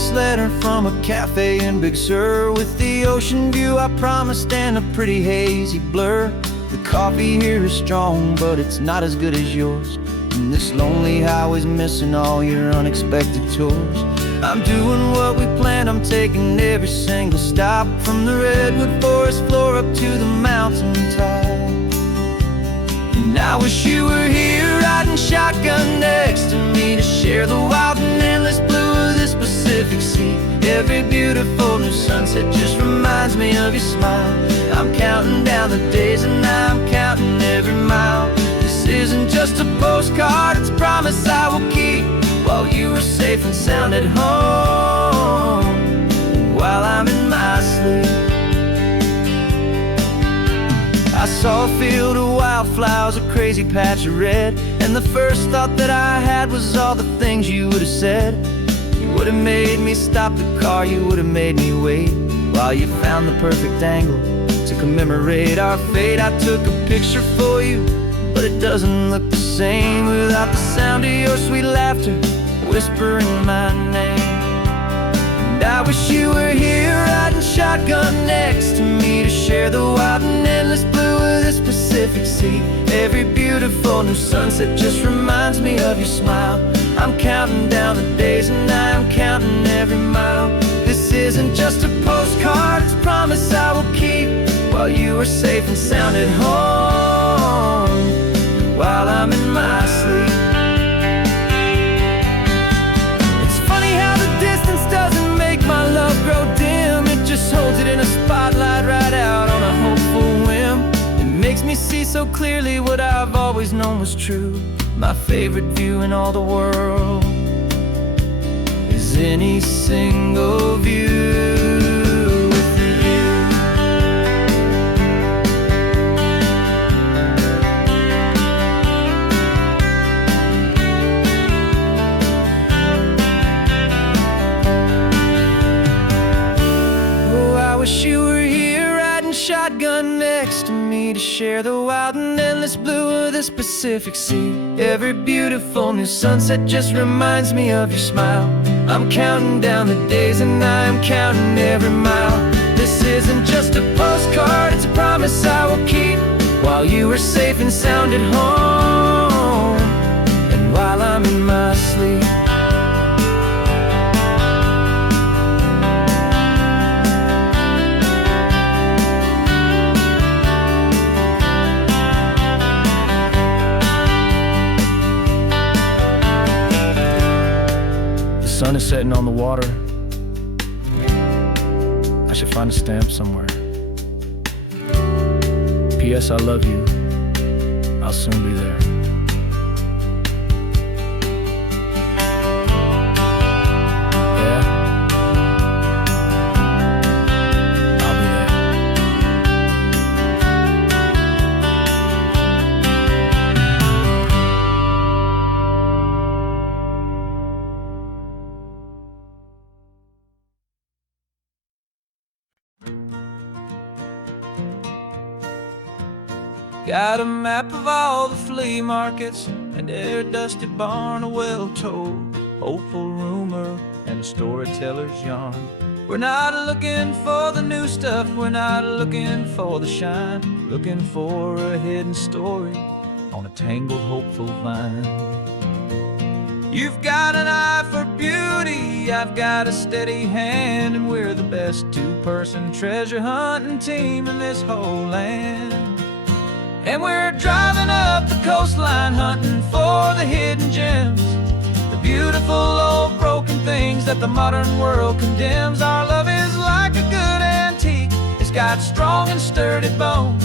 this letter from a cafe in Big Sur, with the ocean view I promised and a pretty hazy blur. The coffee here is strong, but it's not as good as yours, and this lonely highway's missing all your unexpected tours. I'm doing what we planned, I'm taking every single stop, from the redwood forest floor up to the mountain top. And I wish you were here riding shotgun next to me, to share the wild and endless blue of this Pacific Sea. Every beautiful new sunset just reminds me of your smile. I'm counting down the days and I'm counting every mile. This isn't just a postcard, it's a promise I will keep, while you are safe and sound at home, while I'm in my sleep. I saw a field of wildflowers, a crazy patch of red, and the first thought that I had was all the things you would have said. You would have made me stop the car, you would have made me wait, while you found the perfect angle to commemorate our fate. I took a picture for you, but it doesn't look the same without the sound of your sweet laughter whispering my name. And I wish you were here riding shotgun next to me, to share the wild and endless blue of this Pacific Sea. Every beautiful new sunset just reminds me of your smile. I'm counting down the days and I'm counting every mile. This isn't just a postcard, it's a promise I will keep, while you are safe and sound at home, while I'm in my sleep. It's funny how the distance doesn't make my love grow dim, it just holds it in a spotlight right out on a hopeful whim. It makes me see so clearly what I've always known was true. My favorite view in all the world is any single view. I wish you were here riding shotgun next to me, to share the wild and endless blue of this Pacific Sea. Every beautiful new sunset just reminds me of your smile. I'm counting down the days and I'm counting every mile. This isn't just a postcard, it's a promise I will keep, while you are safe and sound at home, and while I'm in my sleep. The sun is setting on the water. I should find a stamp somewhere. P.S. I love you. I'll soon be there. Yeah? I'll be there. Got a map of all the flea markets and their dusty barn, a well-told, hopeful rumor, and a storyteller's yarn. We're not looking for the new stuff, we're not looking for the shine, looking for a hidden story on a tangled, hopeful vine. You've got an eye for beauty, I've got a steady hand, and we're the best two-person treasure hunting team in this whole land. And we're driving up the coastline hunting for the hidden gems, the beautiful old broken things that the modern world condemns. Our love is like a good antique, it's got strong and sturdy bones,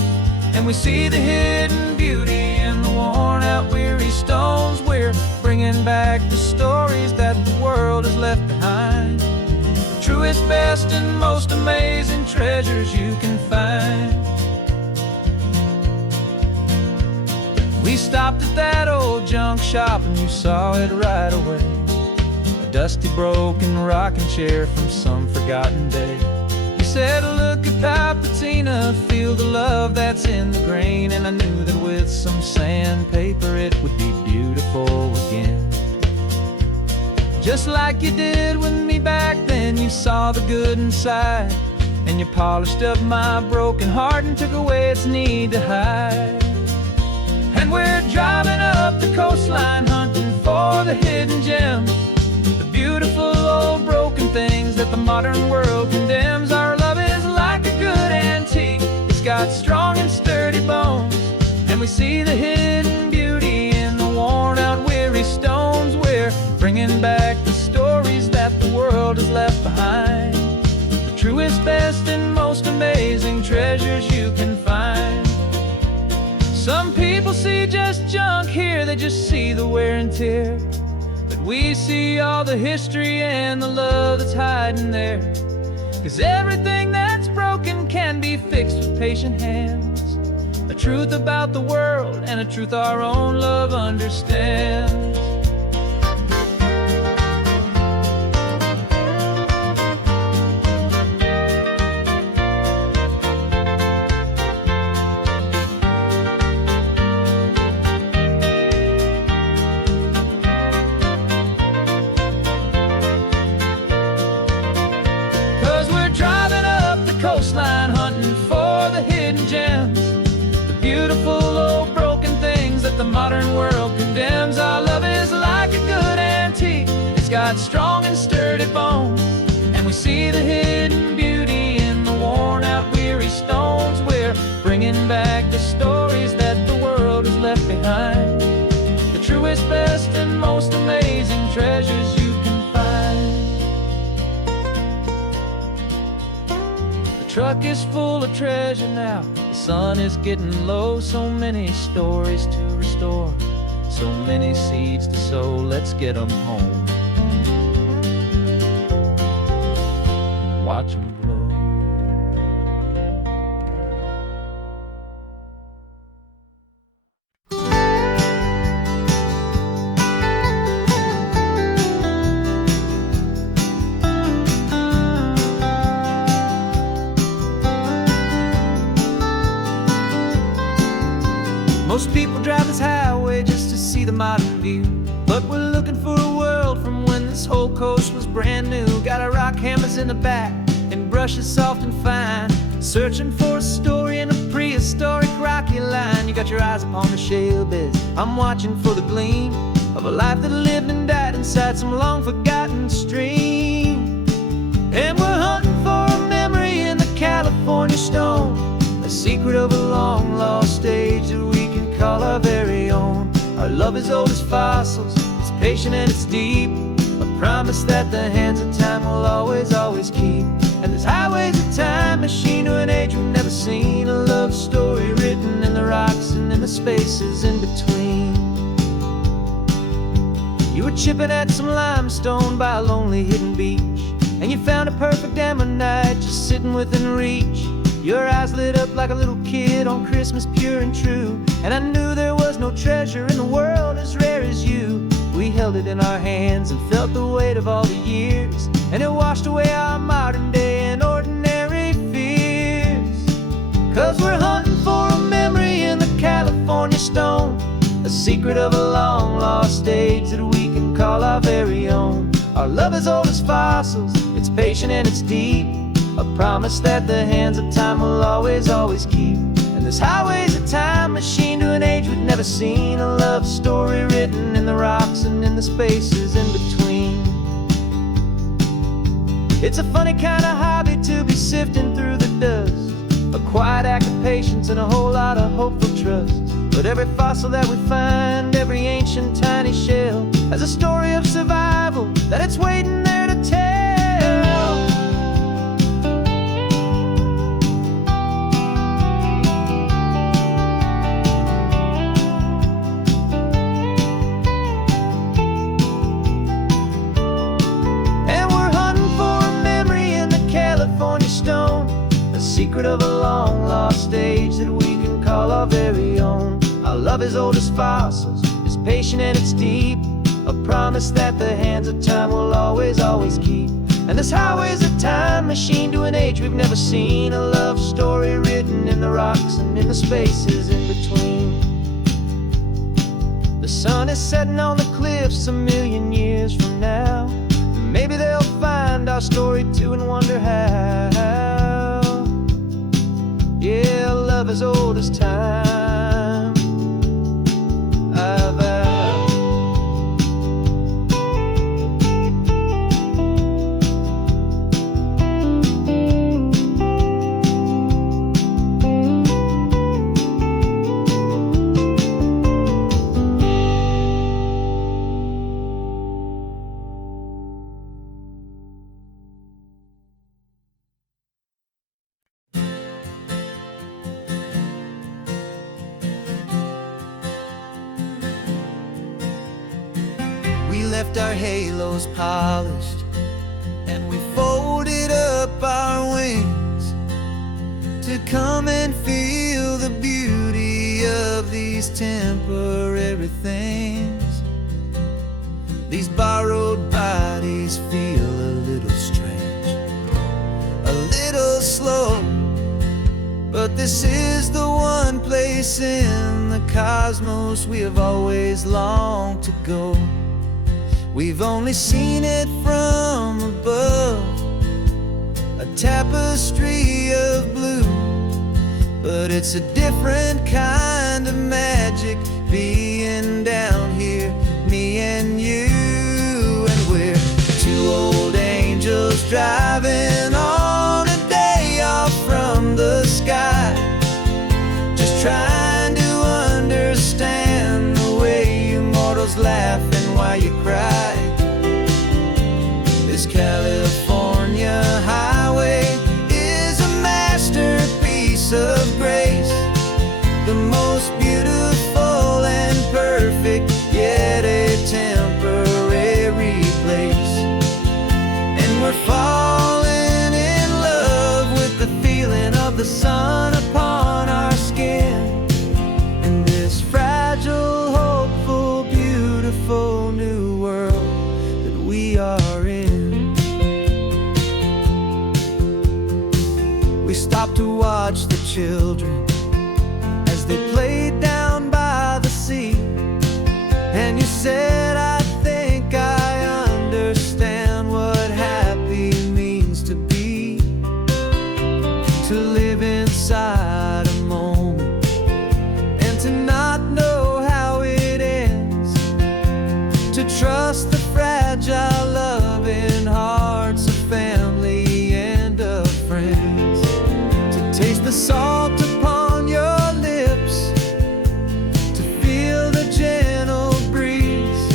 and we see the hidden beauty in the worn out weary stones. We're bringing back the stories that the world has left behind, the truest, best, and most amazing treasures you can find. We stopped at that old junk shop and you saw it right away, a dusty, broken rocking chair from some forgotten day. You said, look at that patina, feel the love that's in the grain, and I knew that with some sandpaper it would be beautiful again. just like you did with me back then. You saw the good inside, and you polished up my broken heart and took away its need to hide. And we're driving up the coastline, hunting for the hidden gems, the beautiful old broken things that the modern world condemns. Our love is like a good antique, it's got strong and sturdy bones, and we see the hidden beauty in the worn out weary stones. We're bringing back the stories that the world has left behind, the truest, best, and most amazing treasures you can find. Some people see just junk here, they just see the wear and tear, but we see all the history and the love that's hiding there. 'Cause everything that's broken can be fixed with patient hands, a truth about the world and a truth our own love understands. 'Cause we're driving up the coastline, hunting for the hidden gems, the beautiful old broken things that the modern world condemns. Our love is like a good antique, it's got strong and sturdy bones, and we see the hidden beauty in the worn out weary stones. We're bringing back the stories that the world has left behind, the truest, best, and most amazing treasures you can find. The truck is full of treasure now, the sun is getting low. So many stories to restore, so many seeds to sow. Let's get them home, watch them grow. Most people drive this highway just to see the modern view, but we're looking for a world from when this whole coast was brand new. Got our rock hammers in the back and brushes soft and fine, searching for a story in a prehistoric rocky line. You got your eyes upon the shale beds, I'm watching for the gleam of a life that lived and died inside some long forgotten stream. And we're hunting for a memory in the California stone, a secret of a long lost age that we can call our very own. Our love is old as fossils, it's patient and it's deep, a promise that the hands of time will always, always keep. And this highway's a time machine to an age we've never seen, a love story written in the rocks and in the spaces in between. You were chipping at some limestone by a lonely hidden beach, and you found a perfect ammonite just sitting within reach. Your eyes lit up like a little kid on Christmas, pure and true, and I knew there was no treasure in the world as rare as you. We held it in our hands and felt the weight of all the years, and it washed away our modern day and ordinary fears. 'Cause we're hunting for a memory in the California stone, a secret of a long lost age that we can call our very own. Our love is old as fossils, it's patient and it's deep, a promise that the hands of time will always, always keep. And this highway's a time machine to an age we've never seen, a love story written in the rocks and in the spaces in between. It's a funny kind of hobby to be sifting through the dust, a quiet act of patience and a whole lot of hopeful trust. But every fossil that we find, every ancient tiny shell, has a story of survival that it's waiting there to tell. Secret of a long lost age that we can call our very own. Our love is old as fossils, it's patient and it's deep, a promise that the hands of time will always, always keep. And this highway's a time machine to an age we've never seen, a love story written in the rocks and in the spaces in between. The sun is setting on the cliffs a million years from now, as old as time. I vow. We left our halos polished, and we folded up our wings to come and feel the beauty of these temporary things. These borrowed bodies feel a little strange, a little slow, but this is the one place in the cosmos we have always longed to go. We've only seen it from above, a tapestry of blue, but it's a different kind of magic being down here, me and you. And we're two old angels driving on a day off from the sky, just trying to understand the way you mortals laugh and why you cry. This California highway is a masterpiece of grace, the most beautiful and perfect, yet a temporary place. And we're falling in love with the feeling of the sun upon our skin, in this fragile, hopeful, beautiful new world that we are in. We stopped to watch the children as they played down by the sea, and you said, I think I understand what happy means to be, to live inside a moment and to not know how it ends, to trust the fragile loving hearts of family and of friends, to taste the salt upon your lips, to feel the gentle breeze,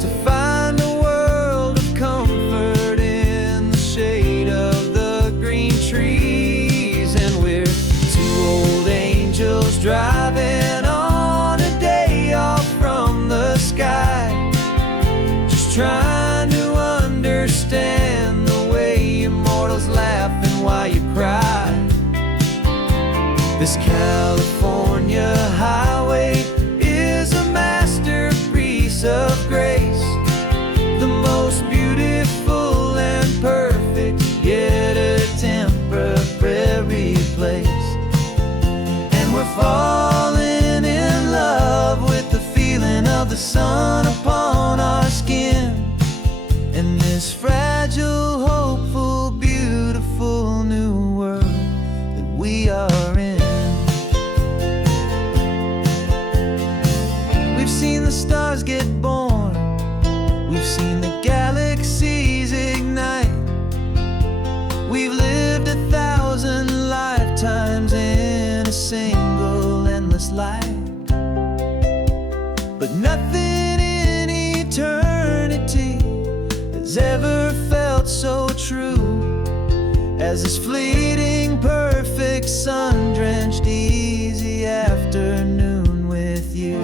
to find a world of comfort in the shade of the green trees. And we're two old angels driving on a day off from the sky, just trying to understand the way immortals laugh and why you cry. This California highway is a masterpiece of grace, the most beautiful and perfect, yet a temporary place. And we're falling in love with the feeling of the sun upon our skin, in this fragile, hopeful, beautiful new world that we are in. We've seen the stars get born, we've seen the galaxies ignite, we've lived 1,000 lifetimes in a single endless life, but nothing in eternity has ever felt so true as this fleeting, perfect, sun-drenched, easy afternoon with you.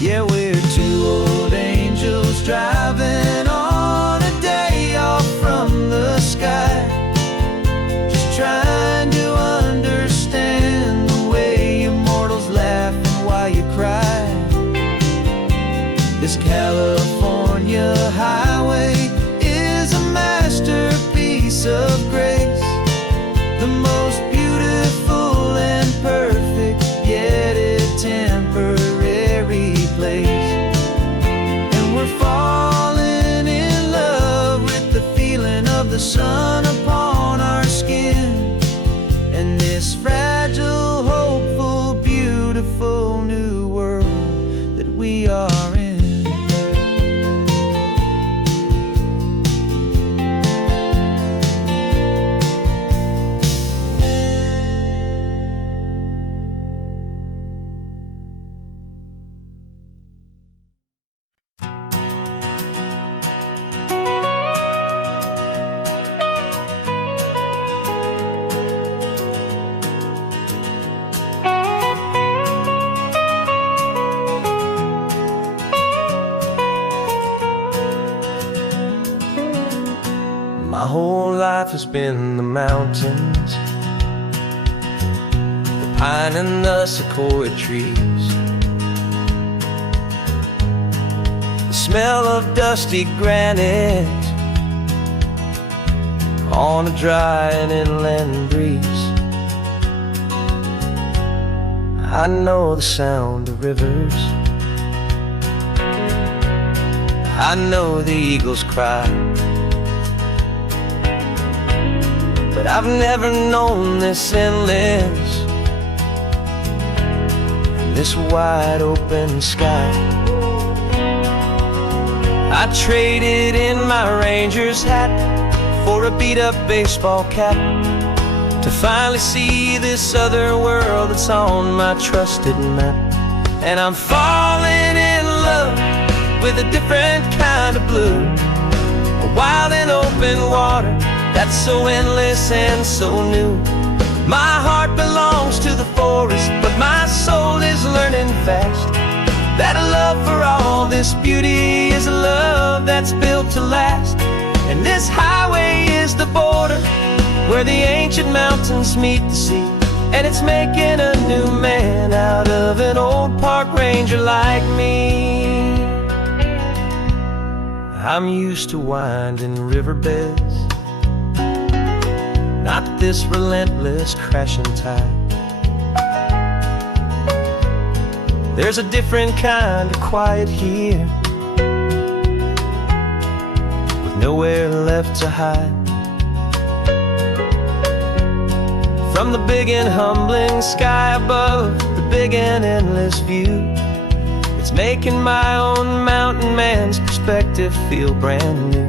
Yeah, we're two old angels driving on a day off from the sky, just trying to understand the way immortals laugh and why you cry. This California highway is a masterpiece of grace, the most beautiful and perfect, yet a temporary place. And we're falling in love with the feeling of the sun upon our skin, whole life has been the mountains, the pine and the sequoia trees, the smell of dusty granite on a dry and inland breeze. I know the sound of rivers, I know the eagles cry, but I've never known this endless, this wide open sky. I traded in my Ranger's hat for a beat-up baseball cap, to finally see this other world that's on my trusted map. And I'm falling in love with a different kind of blue, a wild and open water that's so endless and so new. My heart belongs to the forest, but my soul is learning fast that a love for all this beauty is a love that's built to last. And this highway is the border where the ancient mountains meet the sea, and it's making a new man out of an old park ranger like me. I'm used to winding riverbeds, not this relentless crashing tide. There's a different kind of quiet here, with nowhere left to hide. From the big and humbling sky above, the big and endless view, it's making my own mountain man's perspective feel brand new.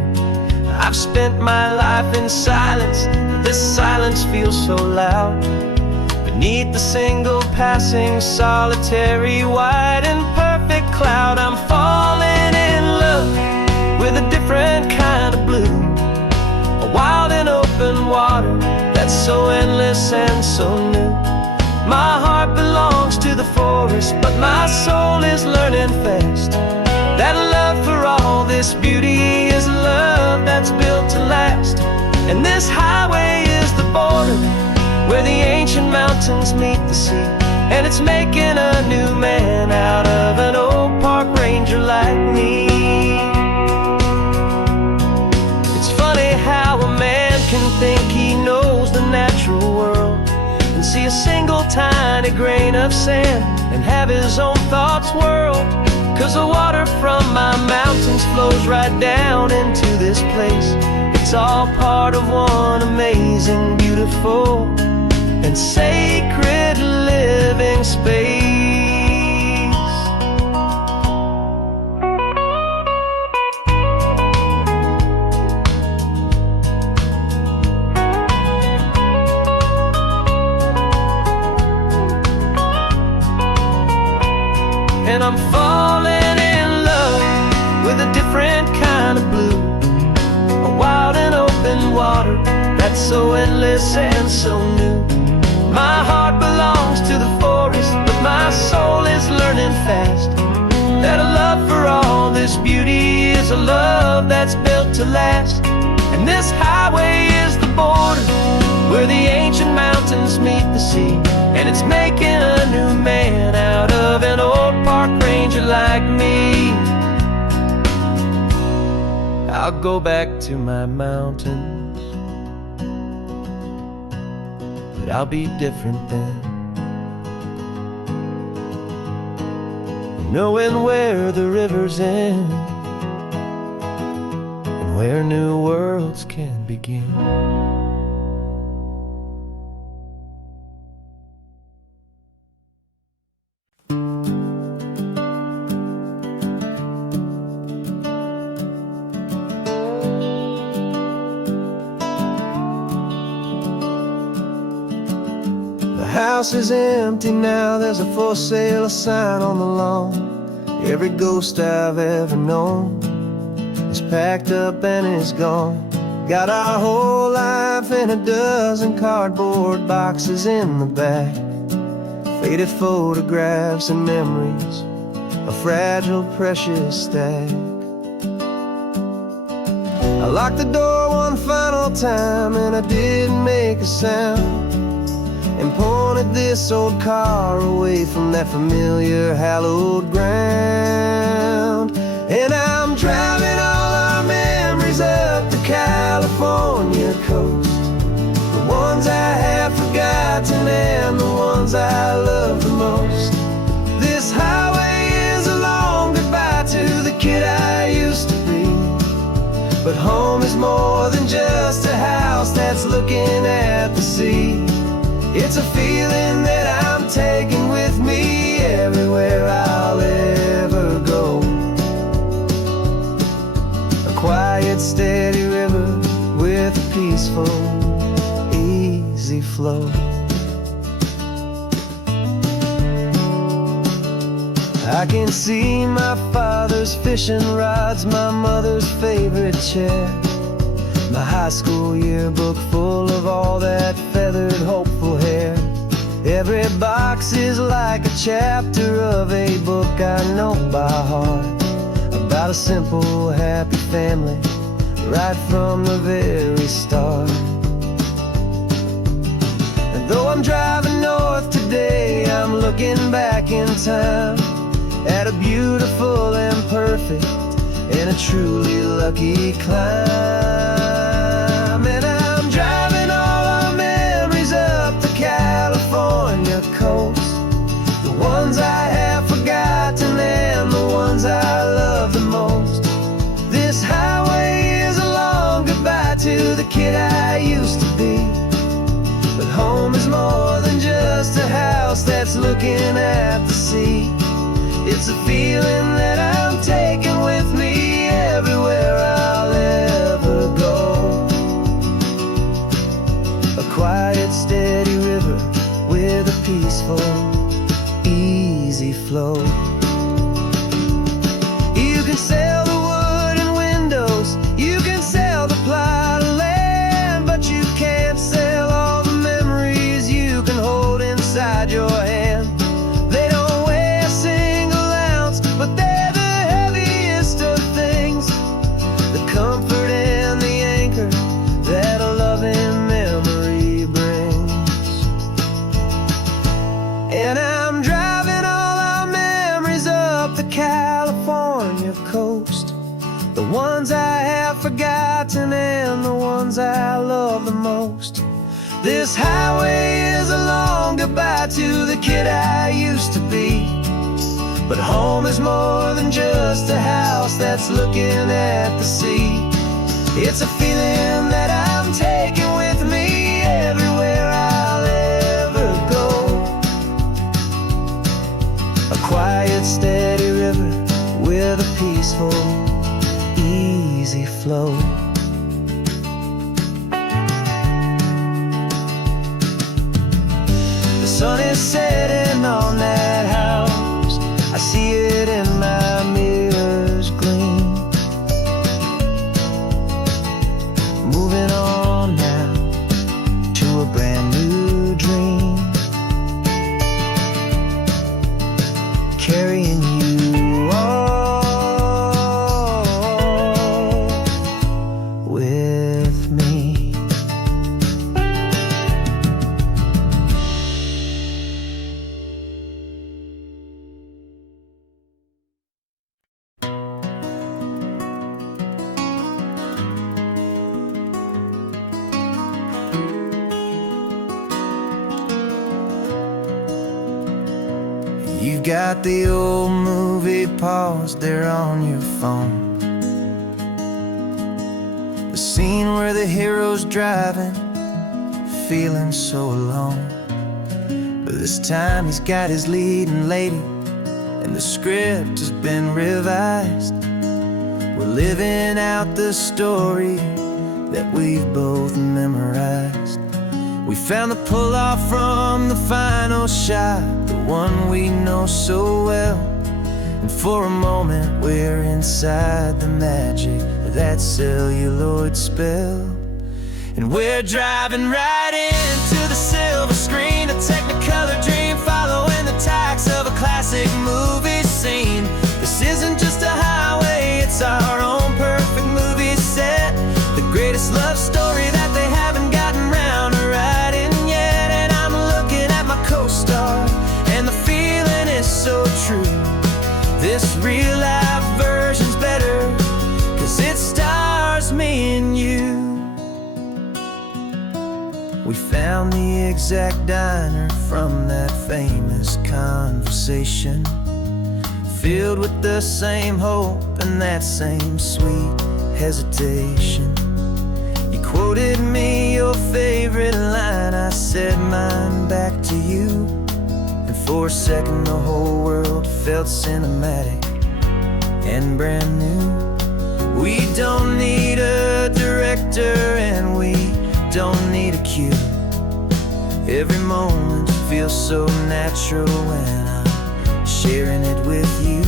I've spent my life in silence, this silence feels so loud. Beneath the single passing solitary white and perfect cloud, I'm falling in love with a different kind of blue, a wild and open water that's so endless and so new. My heart belongs to the forest, but my soul is learning fast that a love for all this beauty is a love that's built to last. And this highway is the border where the ancient mountains meet the sea, and it's making a new man out of an old park ranger like me. It's funny how a man can think he knows the natural world and see a single tiny grain of sand and have his own thoughts whirled, 'cause the water from my mountains flows right down into this place. It's all part of one amazing, beautiful, and sacred living space. And I'm falling in love with a different kind of blue, a wild and open water that's so endless and so new. My heart belongs to the forest, but my soul is learning fast that a love for all this beauty is a love that's built to last. And this highway is the border where the ancient mountains meet the sea, and it's making a new man out of an old park ranger like me. I'll go back to my mountains, but I'll be different then, knowing where the rivers end and where new worlds can begin. The house is empty now, there's a for sale sign on the lawn. Every ghost I've ever known is packed up and is gone. Got our whole life in a dozen cardboard boxes in the back, faded photographs and memories, a fragile, precious stack. I locked the door one final time and I didn't make a sound, and pointed this old car away from that familiar hallowed ground. And I'm driving all our memories up the California coast, the ones I have forgotten and the ones I love the most. This highway is a long goodbye to the kid I used to be, but home is more than just a house that's looking at the sea. It's a feeling that I'm taking with me everywhere I'll ever go. A quiet, steady river with a peaceful, easy flow. I can see my father's fishing rods, my mother's favorite chair, my high school yearbook full of all that feathered, hopeful hair. Every box is like a chapter of a book I know by heart, about a simple, happy family right from the very start. And though I'm driving north today, I'm looking back in time at a beautiful and perfect and a truly lucky climb. And I'm driving all our memories up the California coast, the ones I have forgotten and the ones I love the most. This highway is a long goodbye to the kid I used to be, but home is more than just a house that's looking at the sea. It's a feeling that I'm taking with me everywhere I'll ever go. A quiet, steady river with a peaceful, easy flow. You can sail the wooden windows, you can sail the plot of land, but you can't sail all the memories you can hold inside your hand. They don't weigh a single ounce, but they're the heaviest of things, the comfort and the anchor that a loving memory brings. And I'm driving all our memories up the California coast, the ones I have forgotten and the ones I love the most. This highway is a long goodbye to the kid I used to be, but home is more than just a house that's looking at the sea. It's a feeling that I'm taking with me everywhere I'll ever go. A quiet, steady river with a peaceful, easy flow. The sun is setting on that house, I see it in my mirror's gleam. Moving on now to a brand new dream, carrying you all with me. You've got the old movie paused there on your phone, the scene where the hero's driving, feeling so alone. But this time he's got his leading lady, and the script has been revised. We're living out the story that we've both memorized. We found the pull-off from the final shot, the one we know so well. And for a moment we're inside the magic of that celluloid spell. And we're driving right into the silver screen, a Technicolor dream, following the tacks of a classic movie scene. This isn't just a highway, it's our own perfect movie set. We found the exact diner from that famous conversation, filled with the same hope and that same sweet hesitation. You quoted me your favorite line, I said mine back to you, and for a second the whole world felt cinematic and brand new. We don't need a director and we don't need a cue. Every moment feels so natural when I'm sharing it with you.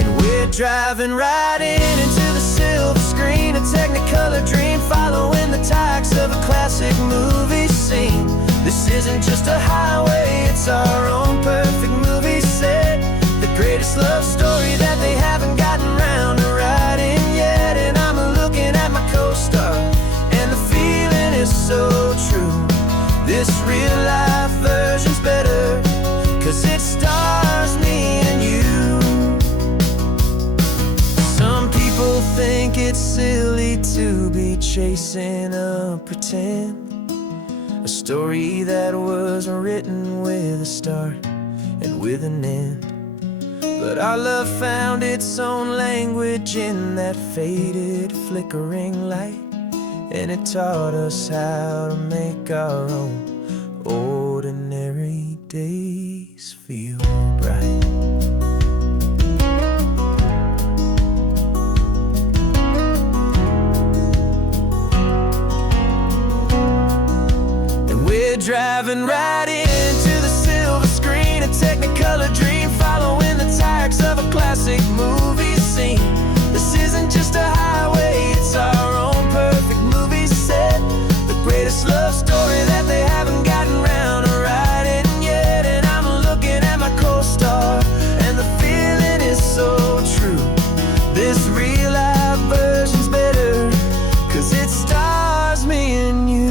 And we're driving right into the silver screen, a technicolor dream, following the tacks of a classic movie scene. This isn't just a highway, it's our own perfect movie set, the greatest love story that they haven't gotten round to writing yet. And I'm looking at my co-star, and the feeling is so true. This real life version's better, 'cause it stars me and you. Some people think it's silly to be chasing a pretend, a story that was written with a start and with an end. But our love found its own language in that faded, flickering light, and it taught us how to make our own ordinary days feel bright. And we're driving right into the silver screen, a technicolor dream, following the tacks of a classic movie scene. This isn't just a highway, it's our own perfect movie set, the greatest love story that they haven't gotten round to writing yet. And I'm looking at my co-star, and the feeling is so true. This real life version's better, 'cause it stars me and you.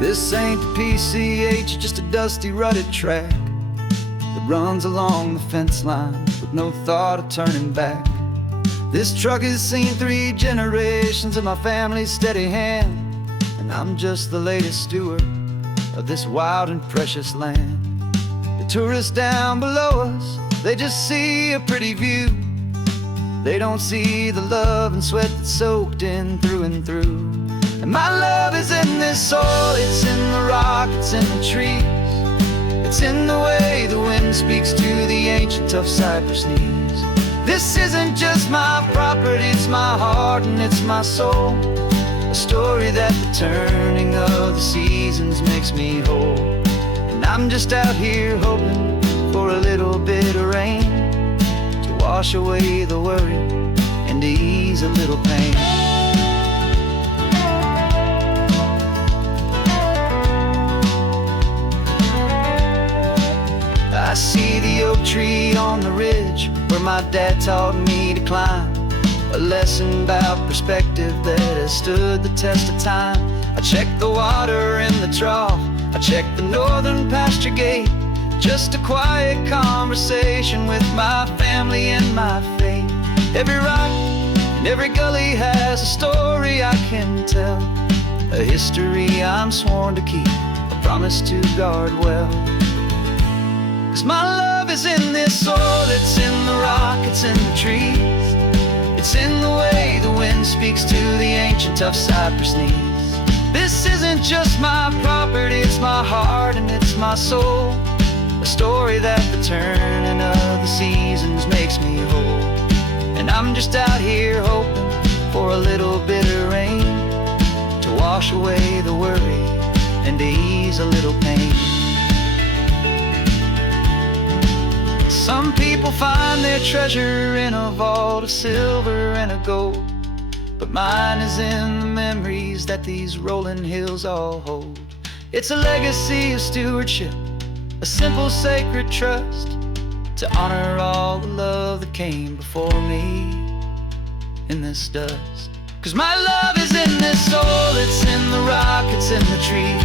This ain't the PCH, just a dusty, rutted track that runs along the fence line with no thought of turning back. This truck has seen 3 generations of my family's steady hand, and I'm just the latest steward of this wild and precious land. The tourists down below us, they just see a pretty view. They don't see the love and sweat that's soaked in through and through. And my love is in this soil, it's in the rock, it's in the trees. It's in the way the wind speaks to the ancient tough cypress knees. This isn't just my property, it's my heart and it's my soul. A story that the turning of the seasons makes me whole. And I'm just out here hoping for a little bit of rain to wash away the worry and to ease a little pain. I see the oak tree on the ridge where my dad taught me to climb, a lesson about perspective that has stood the test of time. I check the water in the trough, I check the northern pasture gate, just a quiet conversation with my family and my faith. Every rock and every gully has a story I can tell, a history I'm sworn to keep, a promise to guard well. 'Cause my love is in this soil, it's in the rock, it's in the trees. It's in the way the wind speaks to the ancient tough cypress knees. This isn't just my property, it's my heart and it's my soul. A story that the turning of the seasons makes me whole. And I'm just out here hoping for a little bit of rain to wash away the worry and to ease a little pain. Some people find their treasure in a vault of silver and of gold. but mine is in the memories that these rolling hills all hold. It's a legacy of stewardship, a simple sacred trust, to honor all the love that came before me in this dust. 'Cause my love is in this soul, it's in the rock, it's in the trees.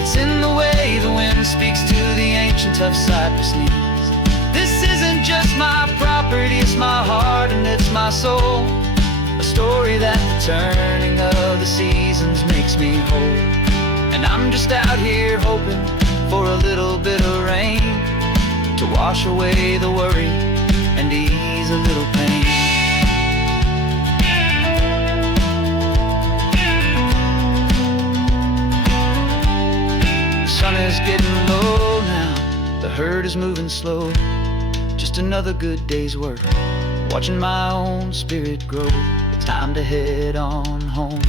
It's in the way the wind speaks to the ancient tough cypress knees. This isn't just my property, it's my heart and it's my soul. A story that the turning of the seasons makes me whole. And I'm just out here hoping for a little bit of rain to wash away the worry and ease a little pain. The sun is getting low now, the herd is moving slow. Just another good day's work, watching my own spirit grow. Time to head on home.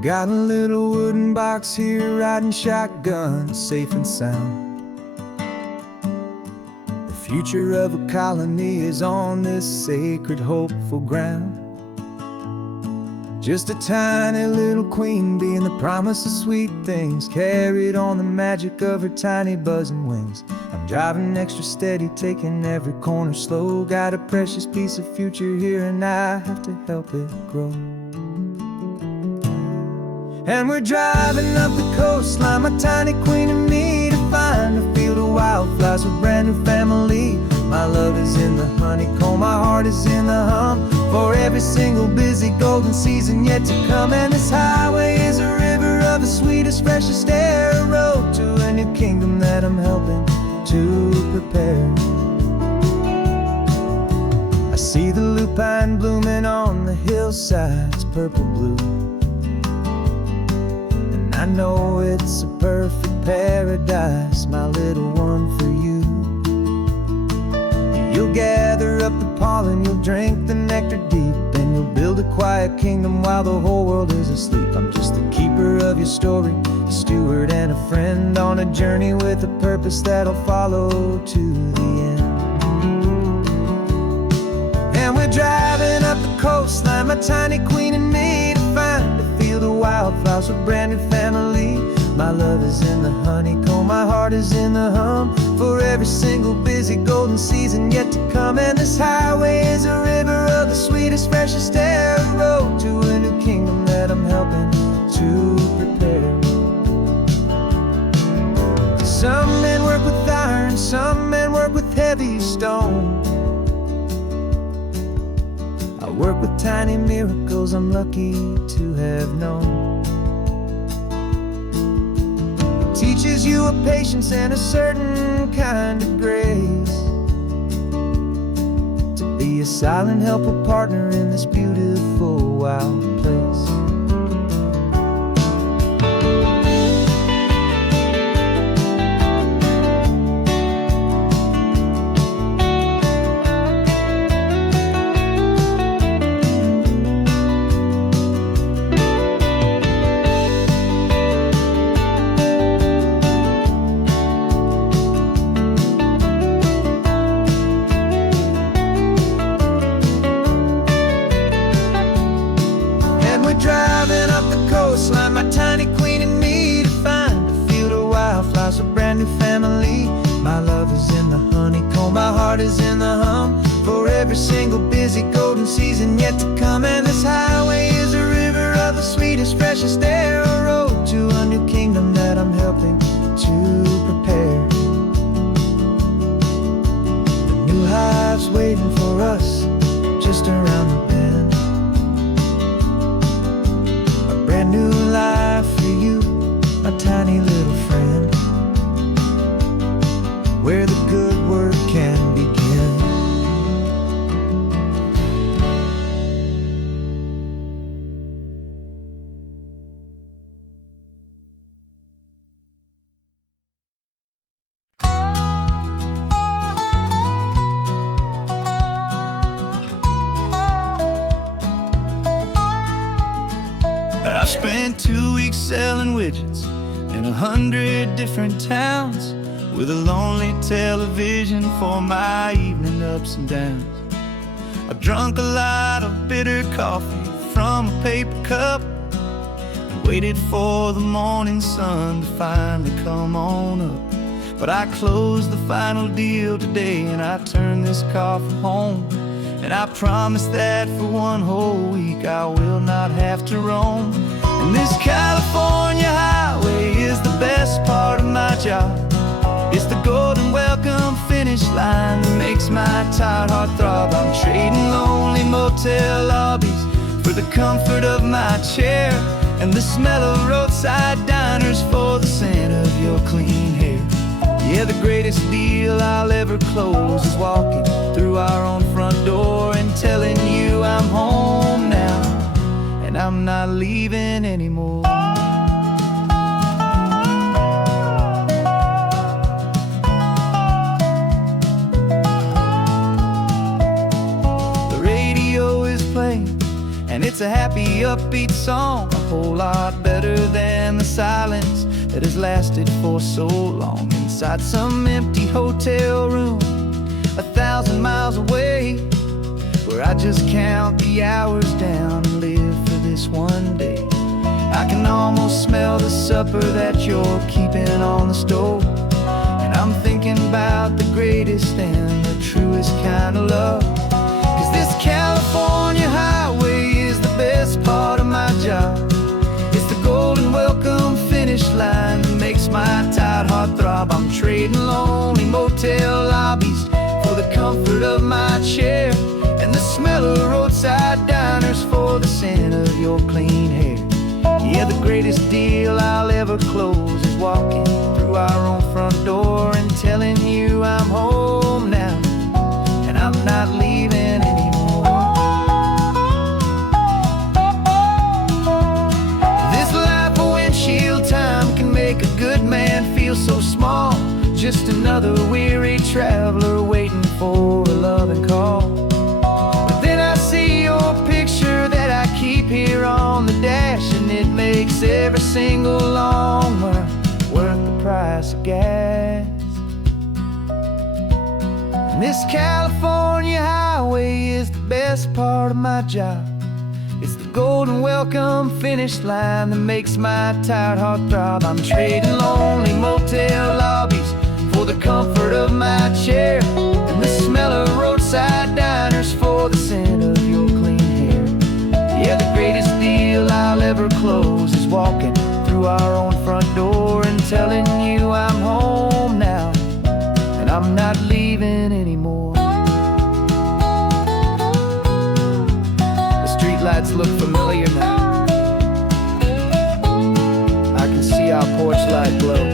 Got a little wooden box here, riding shotgun, safe and sound. The future of a colony is on this sacred, hopeful ground. Just a tiny little queen bee and the promise of sweet things, carried on the magic of her tiny buzzing wings. I'm driving extra steady, taking every corner slow. Got a precious piece of future here and I have to help it grow. And we're driving up the coastline, my tiny queen and me, to find a field of wildflowers with brand new family. My love is in the honeycomb, my heart is in the hum, for every single busy golden season yet to come. And this highway is a river of the sweetest, freshest air, a road to a new kingdom that I'm helping to prepare. I see the lupine blooming on the hillsides, purple blue. I know it's a perfect paradise, my little one, for you. You'll gather up the pollen, you'll drink the nectar deep, and you'll build a quiet kingdom while the whole world is asleep. I'm just the keeper of your story, a steward and a friend, on a journey with a purpose that'll follow to the end. And we're driving up the coastline, my tiny queen and me, to find a field of wildflowers with brand new family. My love is in the honeycomb, my heart is in the hum, for every single busy golden season yet to come. And this highway is a river of the sweetest, freshest air, a road to a new kingdom that I'm helping to prepare. Some men work with iron, some men work with heavy stone. I work with tiny miracles I'm lucky to have known. It teaches you a patience and a certain kind of grace, to be a silent, helpful partner in this beautiful, wild place. Driving up the coastline, my tiny queen and me, to find a field of wildflowers, a brand new family. My love is in the honeycomb, my heart is in the hum, for every single busy golden season yet to come. And this highway is a river of the sweetest, freshest air, a road to a new kingdom that I'm helping to prepare. The new hive's waiting for us just around the bend. Brand new life for you, my tiny little friend, where the good work can begin. I've spent 2 weeks selling widgets in 100 different towns, with a lonely television for my evening ups and downs. I've drunk a lot of bitter coffee from a paper cup, and waited for the morning sun to finally come on up. But I closed the final deal today, and I turned this car for home. And I promise that for one whole week I will not have to roam. And this California highway is the best part of my job. It's the golden welcome finish line that makes my tired heart throb. I'm trading lonely motel lobbies for the comfort of my chair, and the smell of roadside diners for the scent of your clean hair. Yeah, the greatest deal I'll ever close is walking through our own front door and telling you I'm home now, and I'm not leaving anymore. The radio is playing, and it's a happy, upbeat song, a whole lot better than the silence that has lasted for so long. Inside some empty hotel room 1,000 miles away, where I just count the hours down and live for this one day. I can almost smell the supper that you're keeping on the stove, and I'm thinking about the greatest and the truest kind of love. 'Cause this California highway is the best part of my job. It's the golden welcome finish line that makes my tired heart throb. I'm trading lonely motel lobbies for the comfort of my chair, and the smell of roadside diners for the scent of your clean hair. Yeah, the greatest deal I'll ever close is walking through our own front door and telling you I'm home now, and I'm not leaving anymore. This life of windshield time can make a good man feel so small, just another weary traveler waiting for a loving call. But then I see your picture that I keep here on the dash, and it makes every single long mile worth the price of gas. And this California highway is the best part of my job. It's the golden welcome finish line that makes my tired heart throb. I'm trading lonely motel lobbies for the comfort of my chair, and the smell of roadside diners for the scent of your clean hair. Yeah, the greatest deal I'll ever close is walking through our own front door and telling you I'm home now, and I'm not leaving anymore. The streetlights look familiar now. I can see our porch light glow,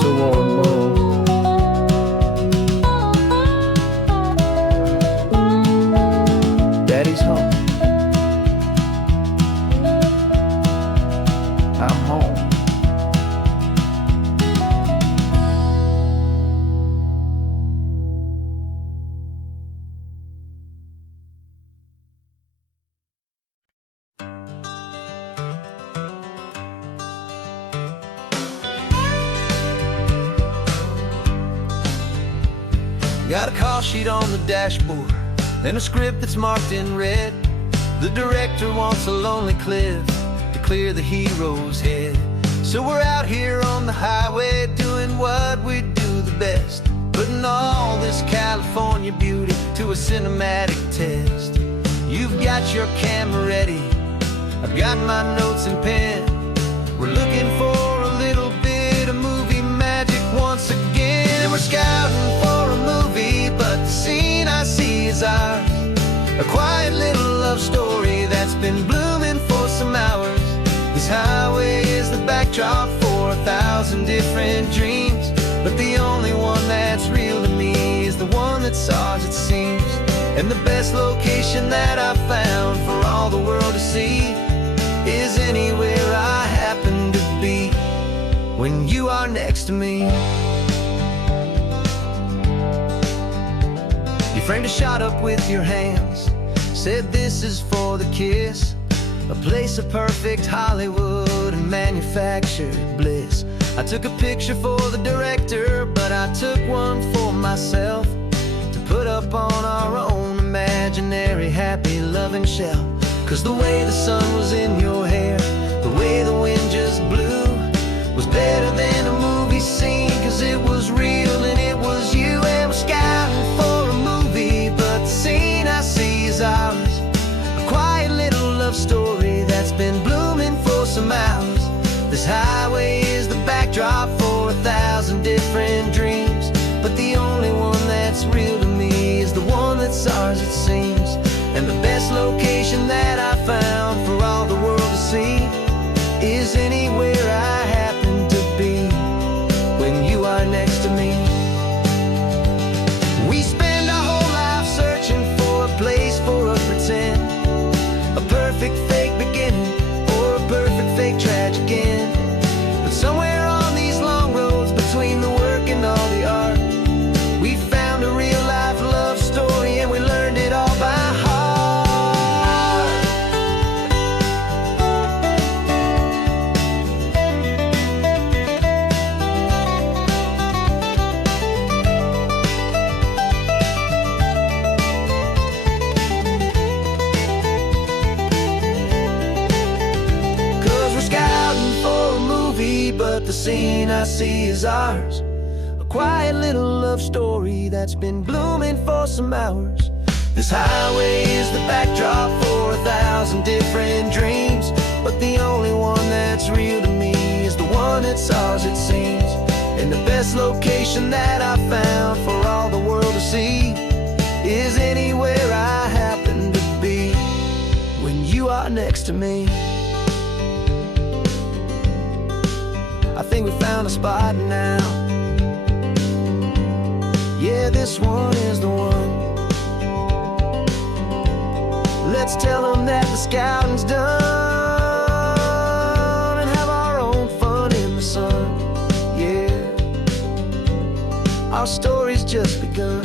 so warm, low. Daddy's home. I'm home. Got a call sheet on the dashboard and a script that's marked in red. The director wants a lonely cliff to clear the hero's head. So we're out here on the highway doing what we do the best, putting all this California beauty to a cinematic test. You've got your camera ready, I've got my notes and pen. We're looking for a little bit of movie magic once again, and we're scouting for a movie, but the scene I see is ours. A quiet little love story that's been blooming for some hours. This highway is the backdrop for 1,000 different dreams, but the only one that's real to me is the one that's ours, it seems. And the best location that I've found for all the world to see is anywhere I happen to be when you are next to me. You framed a shot up with your hands, said this is for the kiss. a place of perfect Hollywood and manufactured bliss. I took a picture for the director, but I took one for myself to put up on our own imaginary happy loving shelf. 'Cause the way the sun was in your hair, the way the wind just blew, was better than a movie scene. 'Cause it was real and it was you, and we're scouting for a movie, but the scene I see is ours. A quiet little love story that's been blooming for some hours. This highway is the backdrop for 1,000 different dreams, but the only one that's real to me is the one that's ours, it seems. And the best location that I found for all the world to see is anywhere I happen to be when you are next to me. We spend our whole life searching for a place for a pretend, a perfect fake beginning or a perfect fake tragic end. But somewhere on these long roads between the work and all the art, we found a real life love story, and we learned it all by heart. 'Cause we're scouting for a movie, but the scene I see is ours. A quiet little love story that's been blooming for some hours. This highway is the backdrop for 1,000 different dreams, but the only one that's real to me is the one that's ours, it seems. And the best location that I found for all the world to see is anywhere I happen to be when you are next to me. I think we found a spot now. Yeah, this one is the one. Let's tell them that the scouting's done and have our own fun in the sun. Yeah, our story's just begun.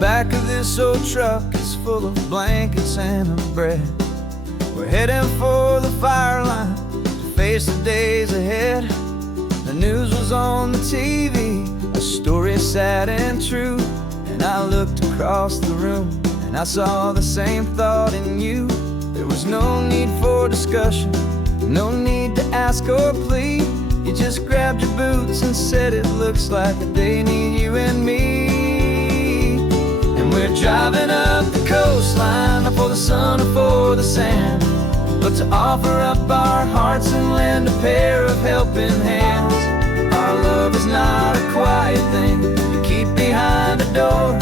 Back of this old truck is full of blankets and a bread. We're heading for the fire line to face the days ahead. The news was on the TV, a story sad and true. And I looked across the room and I saw the same thought in you. There was no need for discussion, no need to ask or plead. You just grabbed your boots and said it looks like a day need you and me. We're driving up the coastline, not for the sun or for the sand, but to offer up our hearts and lend a pair of helping hands. Our love is not a quiet thing you keep behind a door.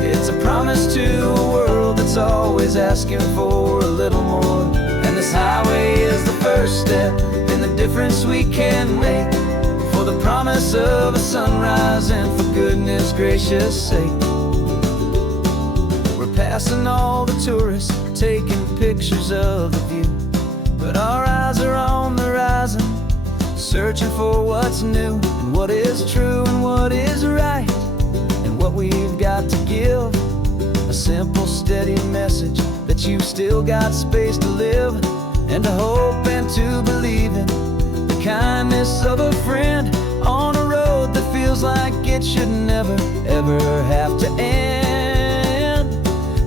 It's a promise to a world that's always asking for a little more. And this highway is the first step in the difference we can make, for the promise of a sunrise and for goodness gracious sake. Passing all the tourists, taking pictures of the view, but our eyes are on the horizon, searching for what's new and what is true and what is right, and what we've got to give. A simple, steady message that you've still got space to live, and to hope and to believe in the kindness of a friend on a road that feels like it should never, ever have to end.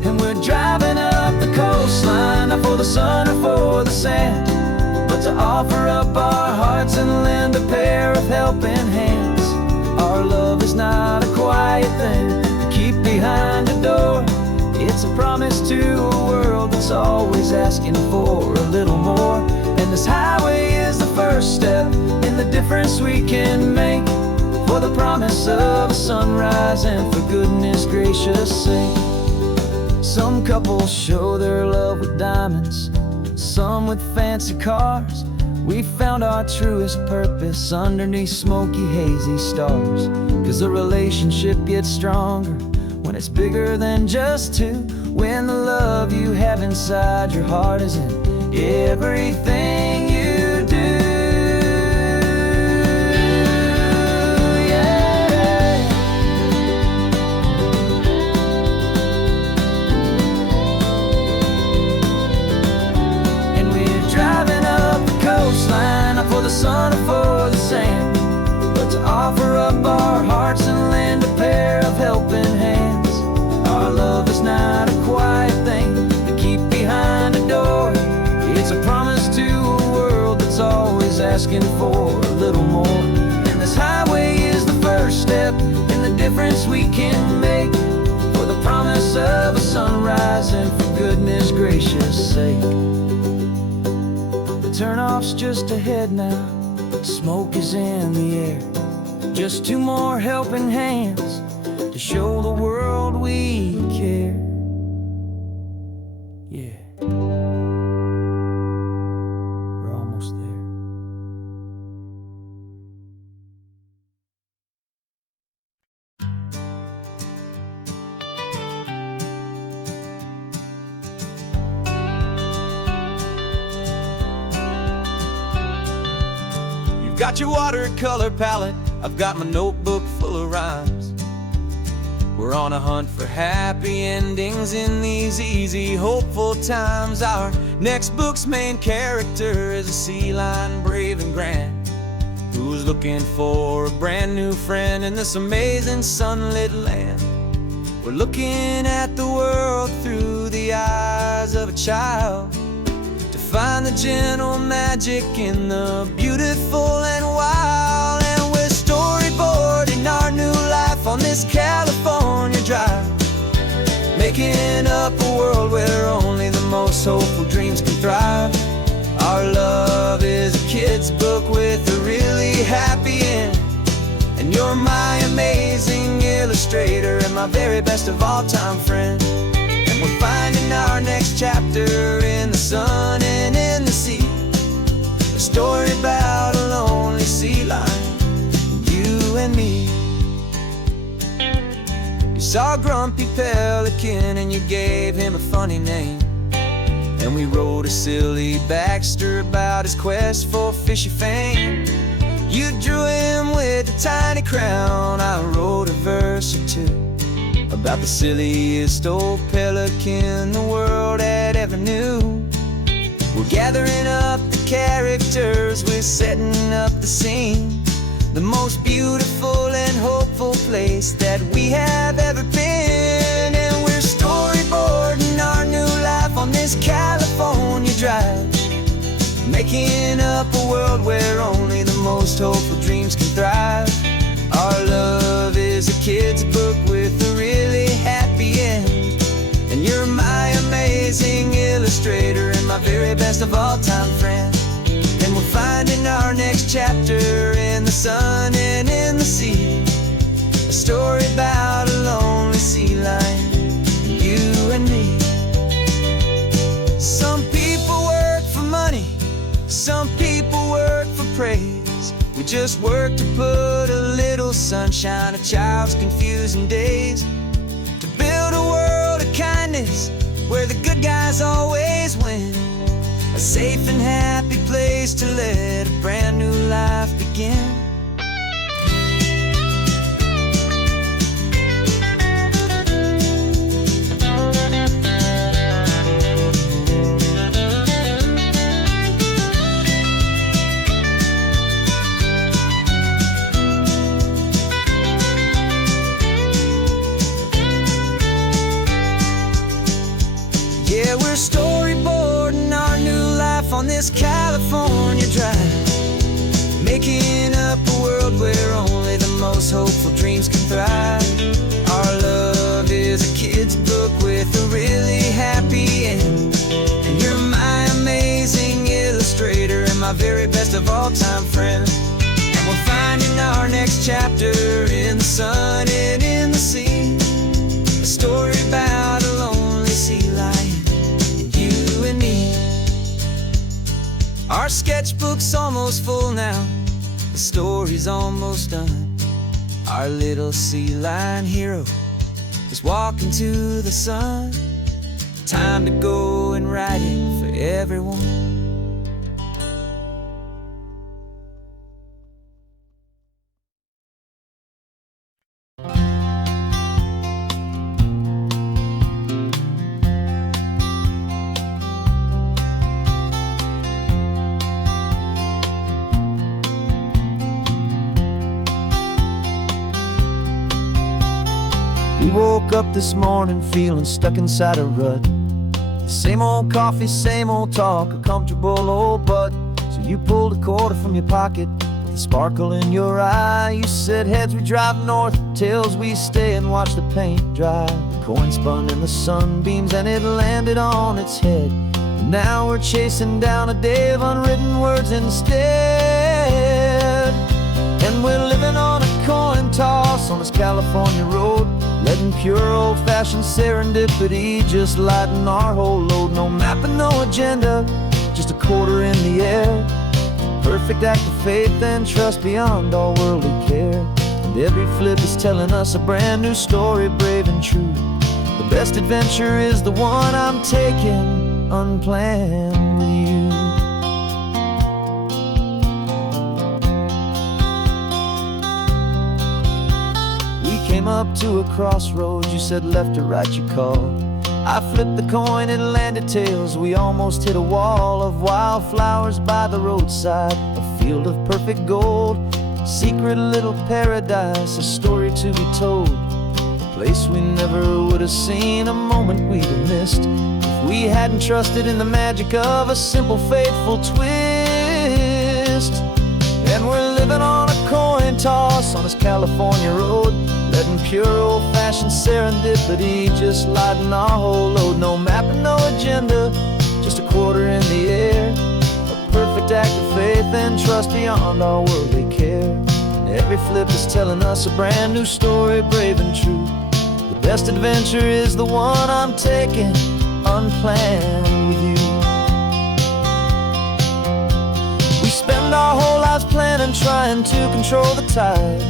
And we're driving up the coastline, not for the sun or for the sand, but to offer up our hearts and lend a pair of helping hands. Our love is not a quiet thing to keep behind a door. It's a promise to a world that's always asking for a little more. And this highway is the first step in the difference we can make, for the promise of a sunrise and for goodness gracious sake. Some couples show their love with diamonds, some with fancy cars. We found our truest purpose underneath smoky, hazy stars. 'Cause a relationship gets stronger when it's bigger than just two. When the love you have inside your heart is in everything you do. Yeah. And we're driving up the coastline, not for the sun or for the sand, but to offer up our hearts and lend a pair of helping hands. Our love is not a quiet thing to keep behind a door. It's a promise to a world that's always asking for a little more. And this highway is the first step in the difference we can make, for the promise of a sunrise and for goodness gracious sake. The turnoff's just ahead now, smoke is in the air. Just two more helping hands to show the world we care. Yeah, we're almost there. You've got your watercolor palette, I've got my notebook full of rhymes. We're on a hunt for happy endings in these easy, hopeful times. Our next book's main character is a sea lion, brave and grand, who's looking for a brand new friend in this amazing sunlit land. We're looking at the world through the eyes of a child, to find the gentle magic in the beautiful and wild. And we're storyboarding our new life on this California drive, making up a world where only the most hopeful dreams can thrive. Our love is a kid's book with a really happy end, and you're my amazing illustrator and my very best of all time friend. And we're finding our next chapter in the sun and in the sea, a story about a lonely sea lion, you and me. You saw a grumpy pelican and you gave him a funny name, and we wrote a silly Baxter about his quest for fishy fame. You drew him with a tiny crown, I wrote a verse or two about the silliest old pelican the world had ever knew. We're gathering up the characters, we're setting up the scene, the most beautiful and hopeful place that we have ever been. And we're storyboarding our new life on this California drive, making up a world where only the most hopeful dreams can thrive. Our love is a kid's book with a really happy end, and you're my amazing illustrator and my very best of all time friend. And we're finding our next chapter in the sun and in the sea, a story about a lonely sea lion, you and me. Some people work for money, some people work for praise. We just work to put a little sunshine in a child's confusing days, to build a world of kindness where the good guys always win, a safe and happy place to let a brand new life begin. Yeah, we're storyboarding our new life on this California drive, making up a world where only the most hopeful dreams can thrive. Our love is a kid's book with a really happy end, and you're my amazing illustrator and my very best of all time friend. And we're finding our next chapter in the sun and in the sea, a story about a lonely sea lion, and you and me. Our sketch sketchbook's almost full now, the story's almost done. Our little sea lion hero is walking to the sun. Time to go and write it for everyone. We woke up this morning feeling stuck inside a rut. Same old coffee, same old talk, a comfortable old butt. So you pulled a quarter from your pocket with a sparkle in your eye. You said heads we drive north, tails we stay and watch the paint dry. The coin spun in the sunbeams and it landed on its head. And now we're chasing down a day of unwritten words instead. And we're living on a coin toss on this California road, letting pure old-fashioned serendipity just lighten our whole load. No map and no agenda, just a quarter in the air. Perfect act of faith and trust beyond all worldly care. And every flip is telling us a brand new story, brave and true. The best adventure is the one I'm taking unplanned with you. Came up to a crossroads, you said left or right you called. I flipped the coin, it landed tails. We almost hit a wall of wildflowers by the roadside, a field of perfect gold, secret little paradise, a story to be told. A place we never would have seen, a moment we'd have missed if we hadn't trusted in the magic of a simple faithful twist. And we're living on a coin toss on this California road, letting pure old-fashioned serendipity just lighten our whole load. No map and no agenda, just a quarter in the air. A perfect act of faith and trust beyond all worldly care. And every flip is telling us a brand new story, brave and true. The best adventure is the one I'm taking unplanned with you. We spend our whole lives planning, trying to control the tide,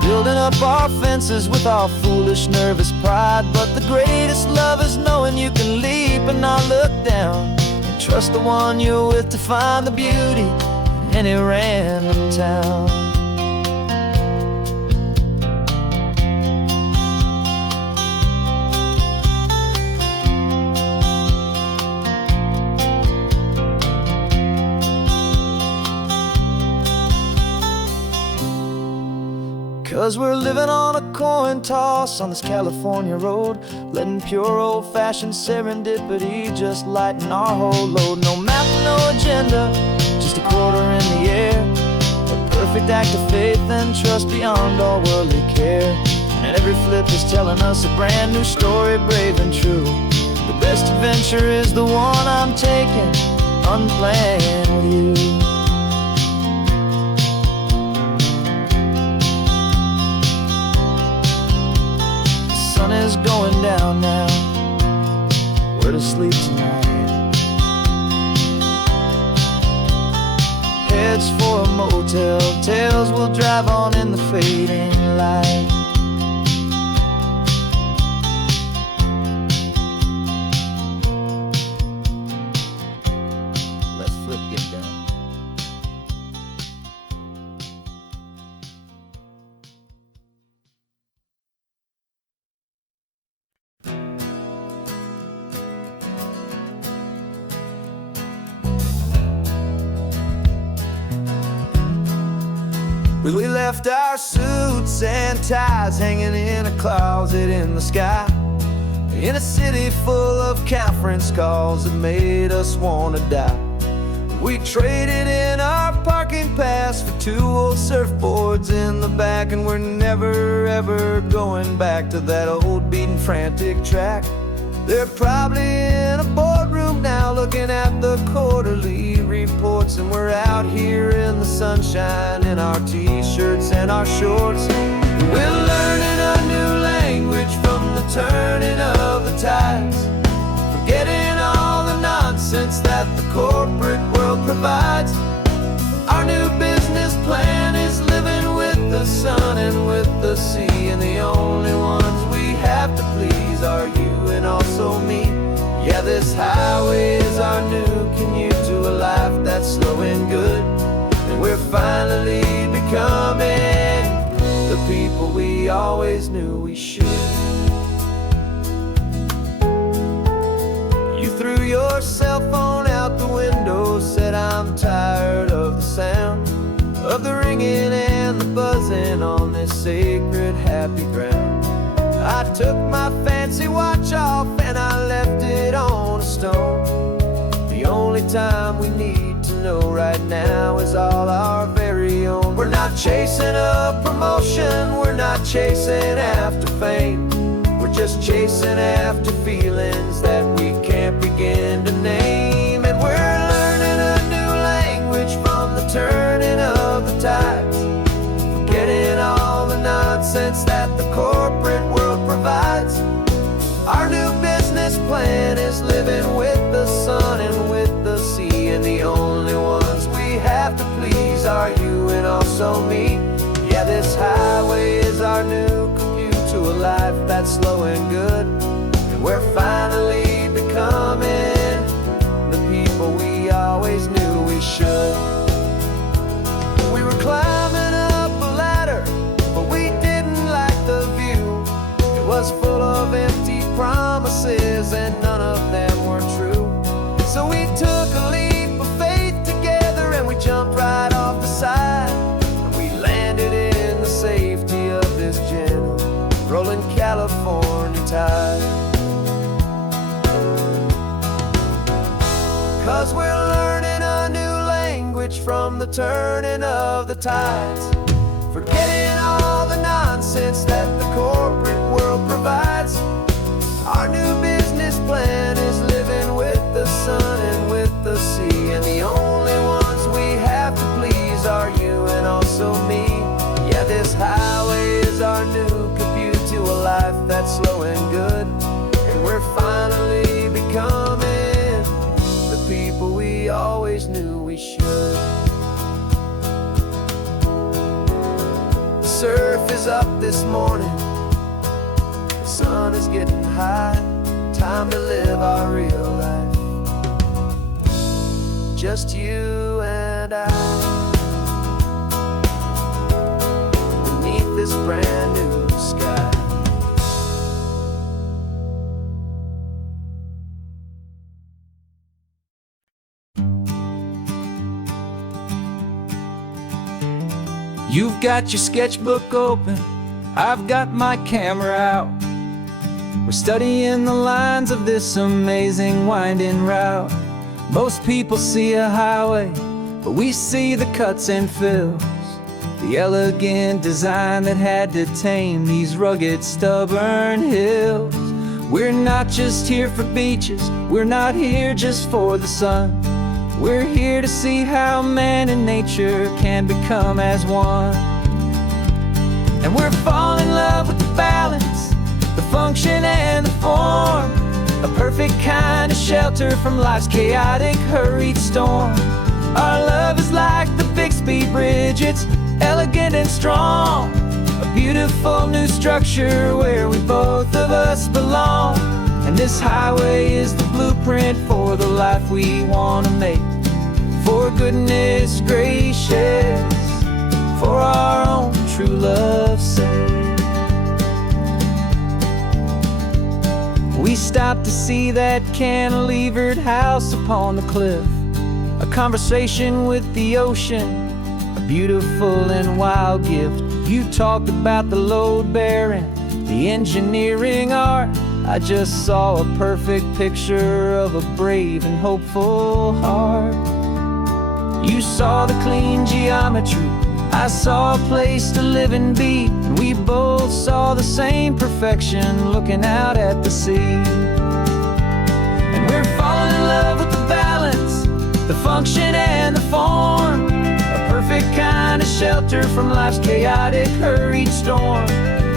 building up our fences with our foolish, nervous pride. But the greatest love is knowing you can leap and not look down, and trust the one you're with to find the beauty in any random town. 'Cause we're living on a coin toss on this California road, letting pure old-fashioned serendipity just lighten our whole load. No map, no agenda, just a quarter in the air. A perfect act of faith and trust beyond all worldly care. And every flip is telling us a brand new story, brave and true. The best adventure is the one I'm taking unplanned with you. The sun is going down now, we're to sleep tonight. Heads for a motel, tails will drive on in the fading light. Let's flip get down. We left our suits and ties hanging in a closet in the sky, in a city full of conference calls that made us wanna die. We traded in our parking pass for 2 old surfboards in the back, and we're never ever going back to that old beaten frantic track. They're probably in a boardroom now looking at the quarterly reports, and we're out here in the sunshine in our t-shirts and our shorts. We're learning a new language from the turning of the tides, forgetting all the nonsense that the corporate world provides. the sea, and the only ones we have to please are you and also me. Yeah, this highway is our new commute to a life that's slow and good, and we're finally becoming the people we always knew we should. You threw your cell phone out the window, said I'm tired of the sound of the ringing and the buzzing on this sacred happy ground. I took my fancy watch off and I left it on a stone. The only time we need to know right now is all our very own. We're not chasing a promotion, we're not chasing after fame. We're just chasing after feelings that we can't begin to name. And we're learning a new language from the turning of the tides, forgetting all the nonsense that the corporate world provides. Our new business plan is living with the sun and with the sea, and the only ones we have to please are you and also me. Yeah, this highway is our new commute to a life that's slow and good, and we're finally becoming the people we always knew we should. We were climbing up a ladder, but we didn't like the view. It was full of empty promises and none of them were true. So we took a leap of faith together and we jumped right off the side, and we landed in the safety of this gentle rolling California tide. 'Cause we're learning a new language from the turning of the tides, forgetting all the nonsense that the corporate world provides. Our new business plan is living with the sun and with the sea, and the only ones we have to please are you and also me. Yeah, this highway is our new commute to a life that's slow and good, and we're finally becoming the people we always knew we should. The surf is up this morning, the sun is getting high, time to live our real life, just you and I, beneath this brand new sky. You've got your sketchbook open, I've got my camera out. We're studying the lines of this amazing winding route. Most people see a highway, but we see the cuts and fills, the elegant design that had to tame these rugged, stubborn hills. We're not just here for beaches, we're not here just for the sun. We're here to see how man and nature can become as one. And we're falling in love with the balance, the function and the form, a perfect kind of shelter from life's chaotic, hurried storm. Our love is like the Bixby Bridge, it's elegant and strong, a beautiful new structure where we both of us belong. And this highway is the blueprint for the life we want to make. For goodness gracious, for our own true love's sake. We stopped to see that cantilevered house upon the cliff, a conversation with the ocean, a beautiful and wild gift. You talked about the load bearing, the engineering art. I just saw a perfect picture of a brave and hopeful heart. You saw the clean geometry, I saw a place to live and be, and we both saw the same perfection looking out at the sea. And we're falling in love with the balance, the function and the form, a perfect kind of shelter from life's chaotic, hurried storm.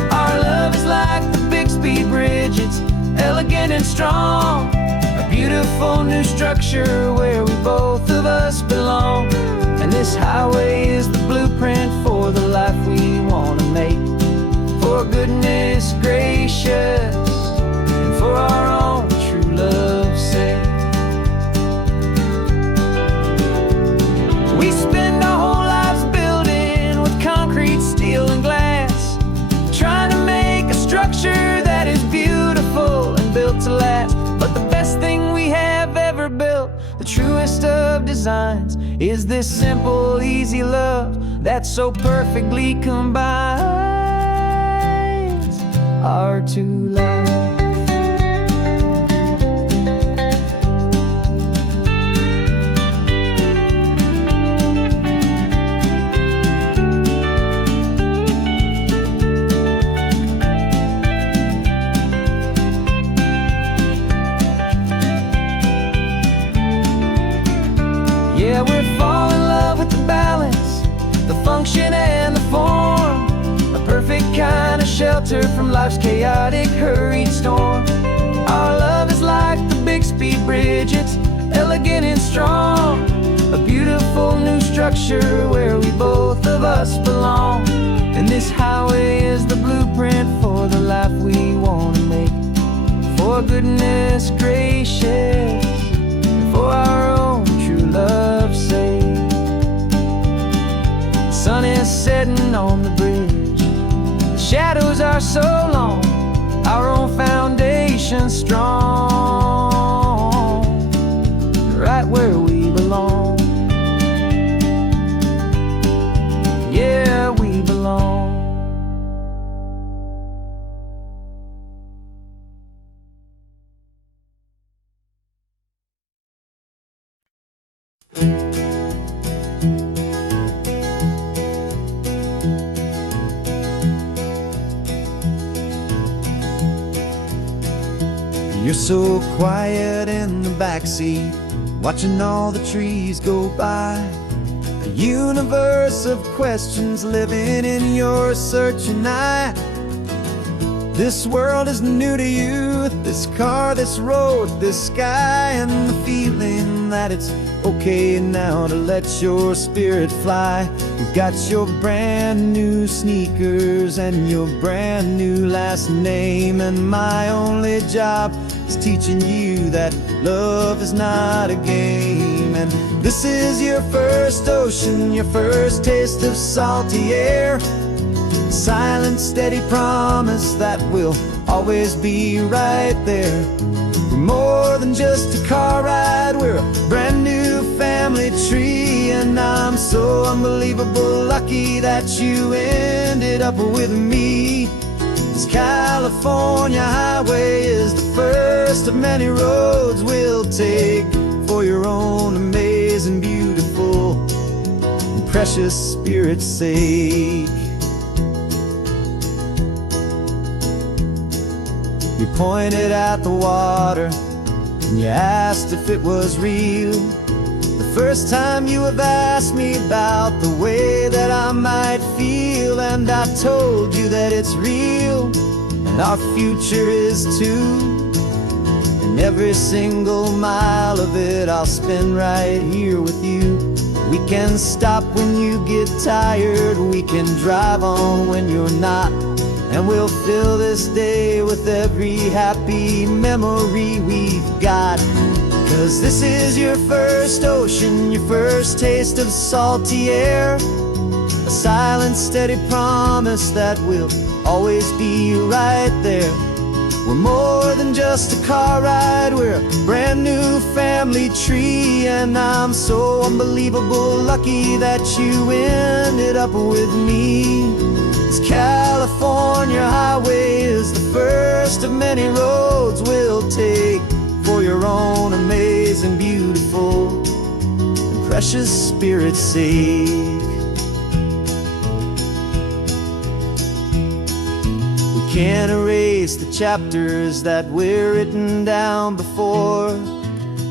Our love is like the Bixby Bridge, it's elegant and strong, a beautiful new structure where we both of us belong. And this highway is the blueprint for the life we want to make. for goodness gracious, and for our own true love's sake. We spend our whole lives building with concrete, steel, and glass, trying to make a structure that is beautiful and built to last. But the best thing we have ever built, the truest of designs, is this simple, easy love that so perfectly combines our two lives. Yeah, we're falling in love with the balance, the function and the form, a perfect kind of shelter from life's chaotic, hurried storm. Our love is like the Bixby Bridge, it's elegant and strong, a beautiful new structure where we both of us belong. And this highway is the blueprint for the life we want to make, for goodness gracious, and for our own true love's sake. The sun is setting on the bridge, the shadows are so long, our own foundation strong, right where we belong. Yeah, we belong. You're so quiet in the backseat, watching all the trees go by. A universe of questions living in your searching eye. This world is new to you, this car, this road, this sky, and the feeling that it's okay now to let your spirit fly. You've got your brand new sneakers and your brand new last name, and my only job is teaching you that love is not a game. And this is your first ocean, your first taste of salty air, silent, steady promise that we'll always be right there. We're more than just a car ride, we're a brand new family tree, and I'm so unbelievable lucky that you ended up with me. This California highway is the first of many roads we'll take for your own amazing, beautiful, and precious spirit's sake. You pointed at the water and you asked if it was real. The first time you have asked me about the way that I might feel, and I told you that it's real and our future is too. And every single mile of it I'll spend right here with you. We can stop when you get tired, we can drive on when you're not, and we'll fill this day with every happy memory we've got. 'Cause this is your first ocean, your first taste of salty air, a silent, steady promise that we'll always be right there. We're more than just a car ride, we're a brand new family tree, and I'm so unbelievable lucky that you ended up with me. This California highway is the first of many roads we'll take for your own amazing, beautiful, and precious spirit's sake. We can't erase the chapters that we're written down before,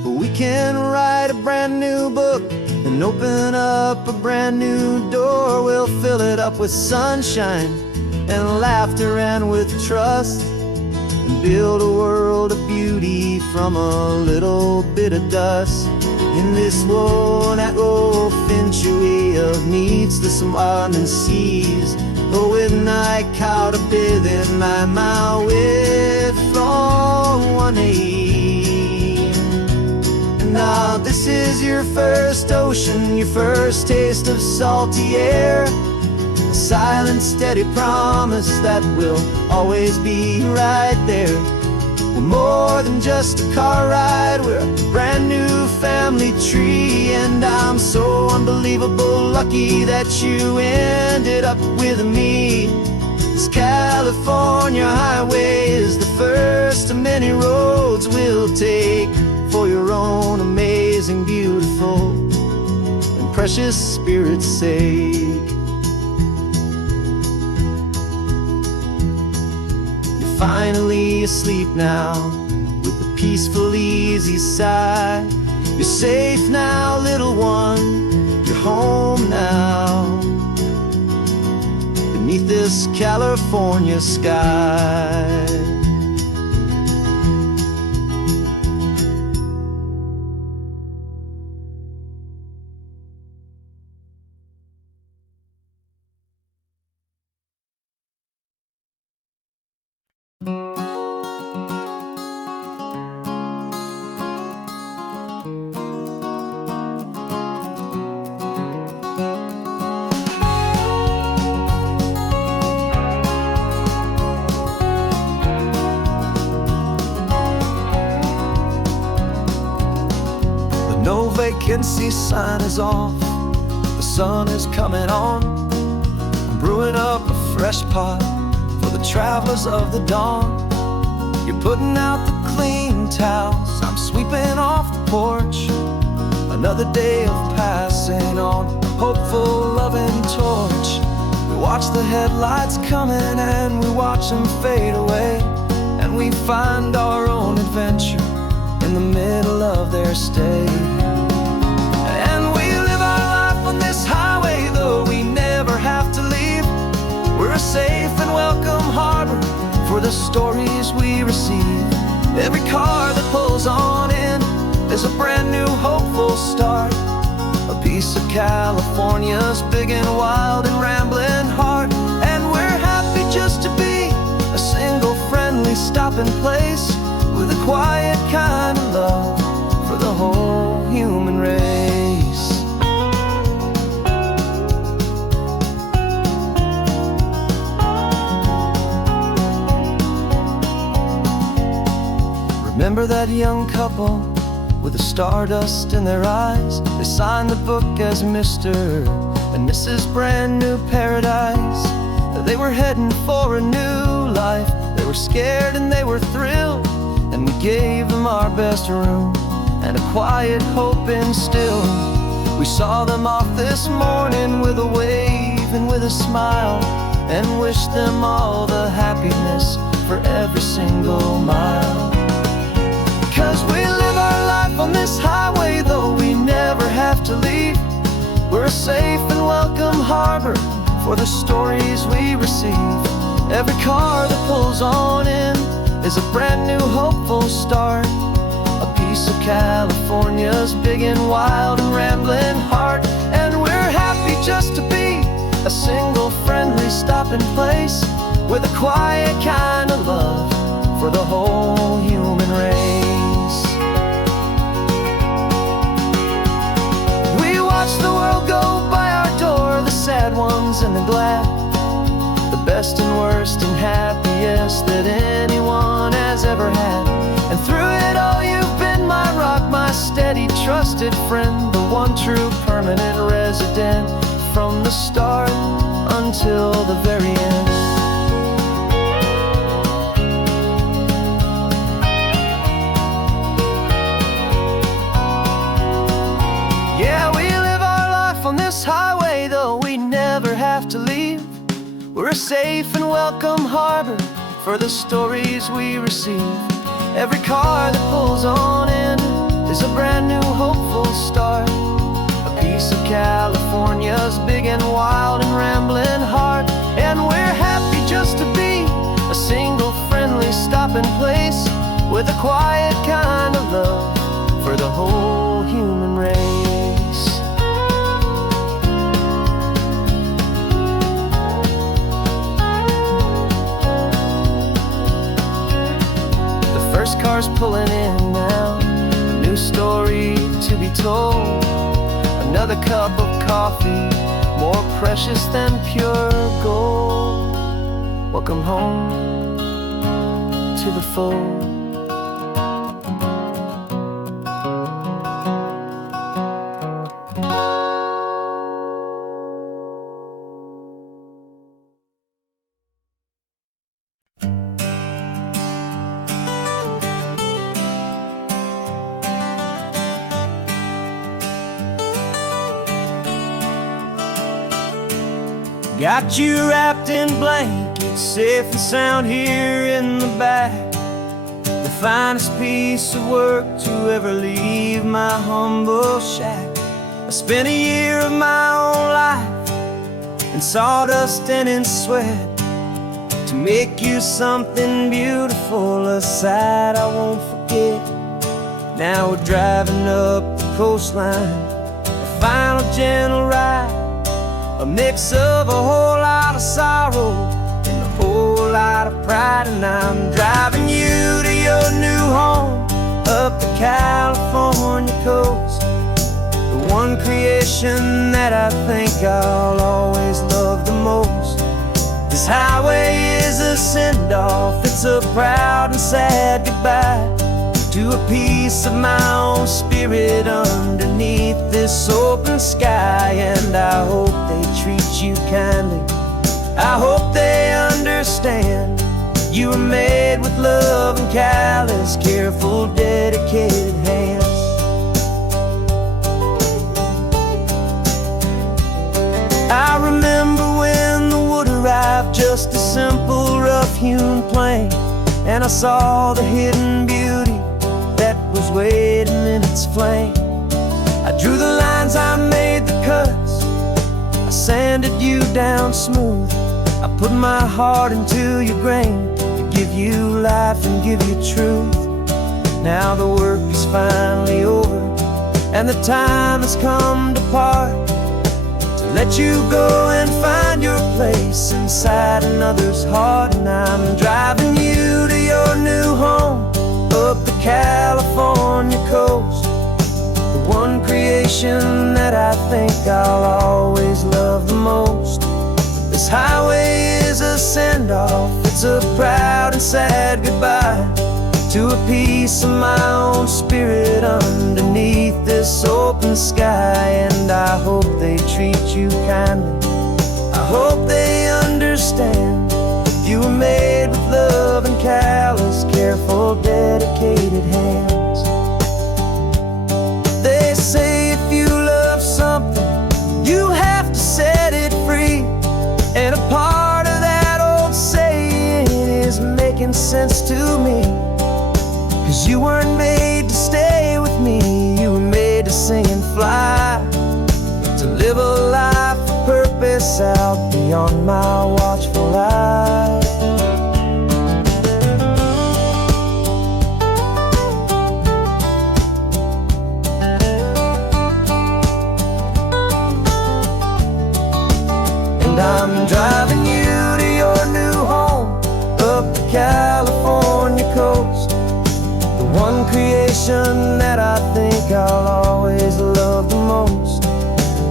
but we can write a brand new book and open up a brand new door. We'll fill it up with sunshine and laughter and with trust, and build a world of beauty from a little bit of dust. In this world that finch way of needs to some island seas, Oh, when I caught a bit in my way from 180. Now this is your first ocean, your first taste of salty air. A silent, steady promise that we'll always be right there. We're more than just a car ride, we're a brand new family tree. And I'm so unbelievable lucky that you ended up with me. This California highway is the first of many roads we'll take for your own amazing, beautiful, and precious spirit's sake. You're finally asleep now with a peaceful, easy sigh. You're safe now, little one, you're home now, beneath this California sky. No vacancy sign is off, the sun is coming on. I'm brewing up a fresh pot for the travelers of the dawn. You're putting out the clean towels, I'm sweeping off the porch. Another day of passing on, a hopeful, loving torch. We watch the headlights coming and we watch them fade away, and we find our own adventure in the middle of their stay. And we live our life on this highway, though we never have to leave. We're a safe and welcome harbor for the stories we receive. Every car that pulls on in is a brand new hopeful start, a piece of California's big and wild and rambling heart. And we're happy just to be a single friendly stopping place, with a quiet kind of love for the whole human race. Remember that young couple with the stardust in their eyes? They signed the book as Mr. and Mrs. Brand New Paradise. They were heading for a new life. They were scared and they were thrilled, and we gave them our best room and a quiet hope instilled. We saw them off this morning with a wave and with a smile, and wished them all the happiness for every single mile. 'Cause we live our life on this highway, though we never have to leave. We're a safe and welcome harbor for the stories we receive. Every car that pulls on in is a brand new hopeful start, a piece of California's big and wild and rambling heart. And we're happy just to be a single friendly stopping place, with a quiet kind of love for the whole human race. We watch the world go by our door, the sad ones and the glad, the best and worst and happiest that anyone has ever had. And through it all you've been my rock, my steady, trusted friend, the one true permanent resident, from the start until the very end. Yeah, we live our life on this highway, though we never have to leave. We're a safe and welcome harbor for the stories we receive. Every car that pulls on in is a brand new hopeful start, a piece of California's big and wild and rambling heart. And we're happy just to be a single friendly stopping place, with a quiet kind of love for the whole human race. first car's pulling in now, a new story to be told. Another cup of coffee, more precious than pure gold. Welcome home to the fold. Got you wrapped in blankets, safe and sound here in the back. The finest piece of work to ever leave my humble shack. I spent a year of my own life in sawdust and in sweat to make you something beautiful, a sight I won't forget. Now we're driving up the coastline, a final gentle ride, a mix of a whole lot of sorrow and a whole lot of pride. And I'm driving you to your new home up the California coast, the one creation that I think I'll always love the most. This highway is a send-off, it's a proud and sad goodbye to a piece of my own spirit underneath this open sky. And I hope they treat you kindly, I hope they understand you were made with love and callous, careful, dedicated hands. I remember when the wood arrived, just a simple rough-hewn plank, and I saw the hidden beauty that was waiting in its flame. I drew the lines, I made the cuts, I sanded you down smooth. I put my heart into your grain to give you life and give you truth. Now the work is finally over and the time has come to part, to let you go and find your place inside another's heart. And I'm driving you to your new home up the California coast, the one creation that I think I'll always love the most. This highway is a send-off, it's a proud and sad goodbye to a piece of my own spirit underneath this open sky. And I hope they treat you kindly, I hope they understand you were made with love and callous, careful, dedicated hands. They say if you love something, you have to set it free. And a part of that old saying is making sense to me, 'cause you weren't made to stay with me, you were made to sing and fly, to live a life of purpose out beyond my watchful eye. And I'm driving you to your new home up the California coast, the one creation that I think I'll always love the most.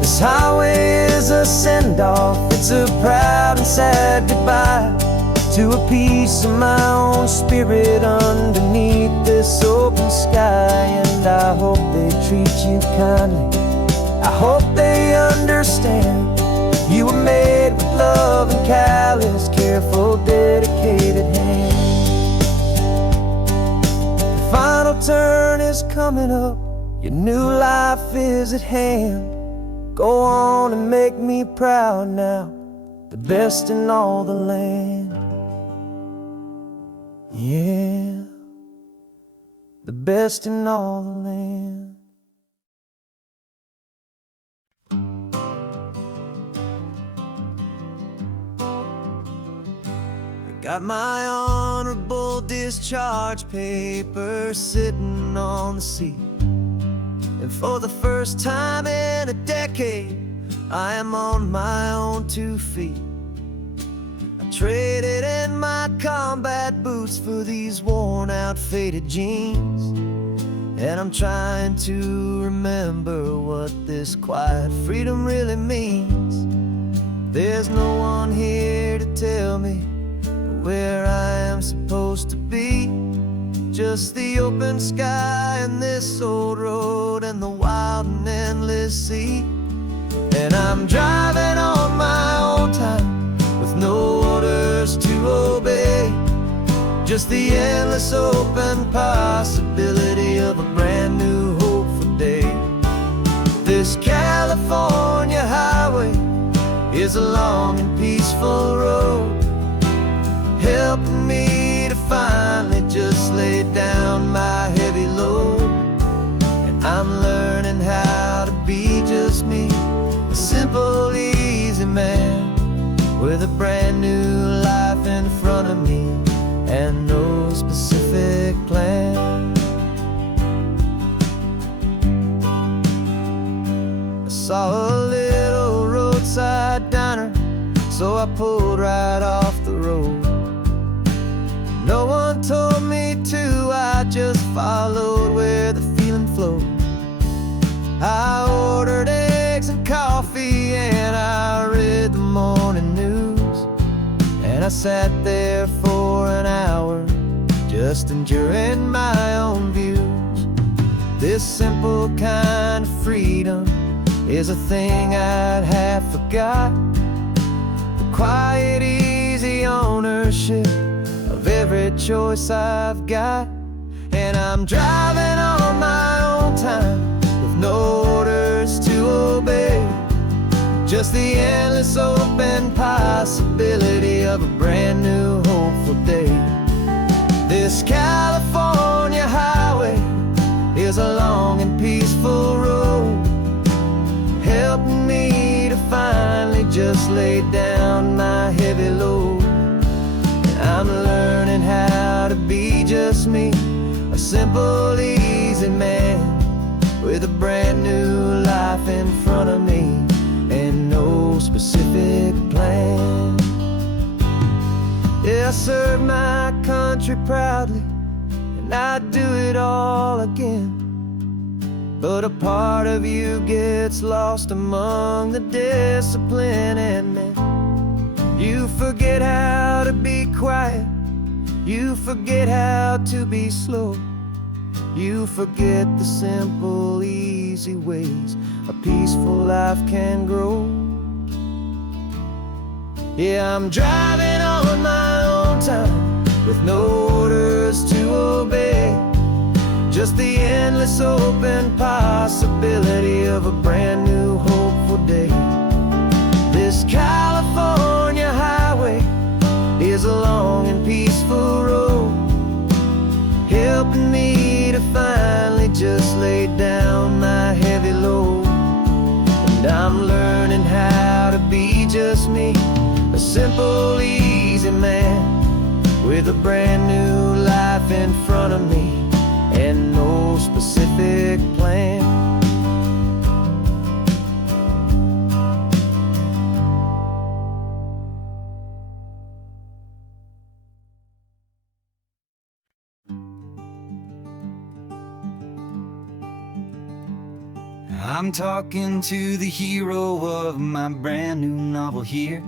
This highway is a send-off, it's a proud and sad goodbye to a piece of my own spirit underneath this open sky. And I hope they treat you kindly, I hope they understand you were made with love and callous, careful, dedicated hands. The final turn is coming up, your new life is at hand. Go on and make me proud now, the best in all the land. Yeah, the best in all the land. Got my honorable discharge papers sitting on the seat, and for the first time in a decade I am on my own 2 feet. I Traded in my combat boots for these worn out faded jeans. And I'm trying to remember what this quiet freedom really means. There's no one here to tell me where I am supposed to be. Just the open sky and this old road and the wild and endless sea. And I'm driving on my own time with no orders to obey. Just the endless open possibility of a brand new hopeful day. This California highway is a long and peaceful road, helping me to finally just lay down my heavy load. And I'm learning how to be just me, a simple, easy man with a brand new life in front of me and no specific plan. I saw a little roadside diner, so I pulled right off the road. No one told me to, I just followed where the feeling flowed. I ordered eggs and coffee and I read the morning news. And I sat there for an hour, just enjoying my own views. This simple kind of freedom is a thing I'd have forgot. The quiet, easy ownership of every choice I've got. And I'm driving on my own time with no orders to obey. Just the endless open possibility of a brand new hopeful day. This California highway is a long and peaceful road, helping me to finally just lay down my heavy load. And I'm learning how to be just me, a simple, easy man with a brand new life in front of me and no specific plan. Yeah, I serve my country proudly, and I'd do it all again. But a part of you gets lost among the discipline and men. You forget how to be quiet, you forget how to be slow. You forget the simple, easy ways a peaceful life can grow. Yeah, I'm driving on my own time with no orders to obey. Just the endless open possibility of a brand new hopeful day. This California highway is a long and peaceful road, helping me to finally just lay down my heavy load. And I'm learning how to be just me, a simple, easy man with a brand new life in front of me and no specific plan. I'm talking to the hero of my brand new novel here.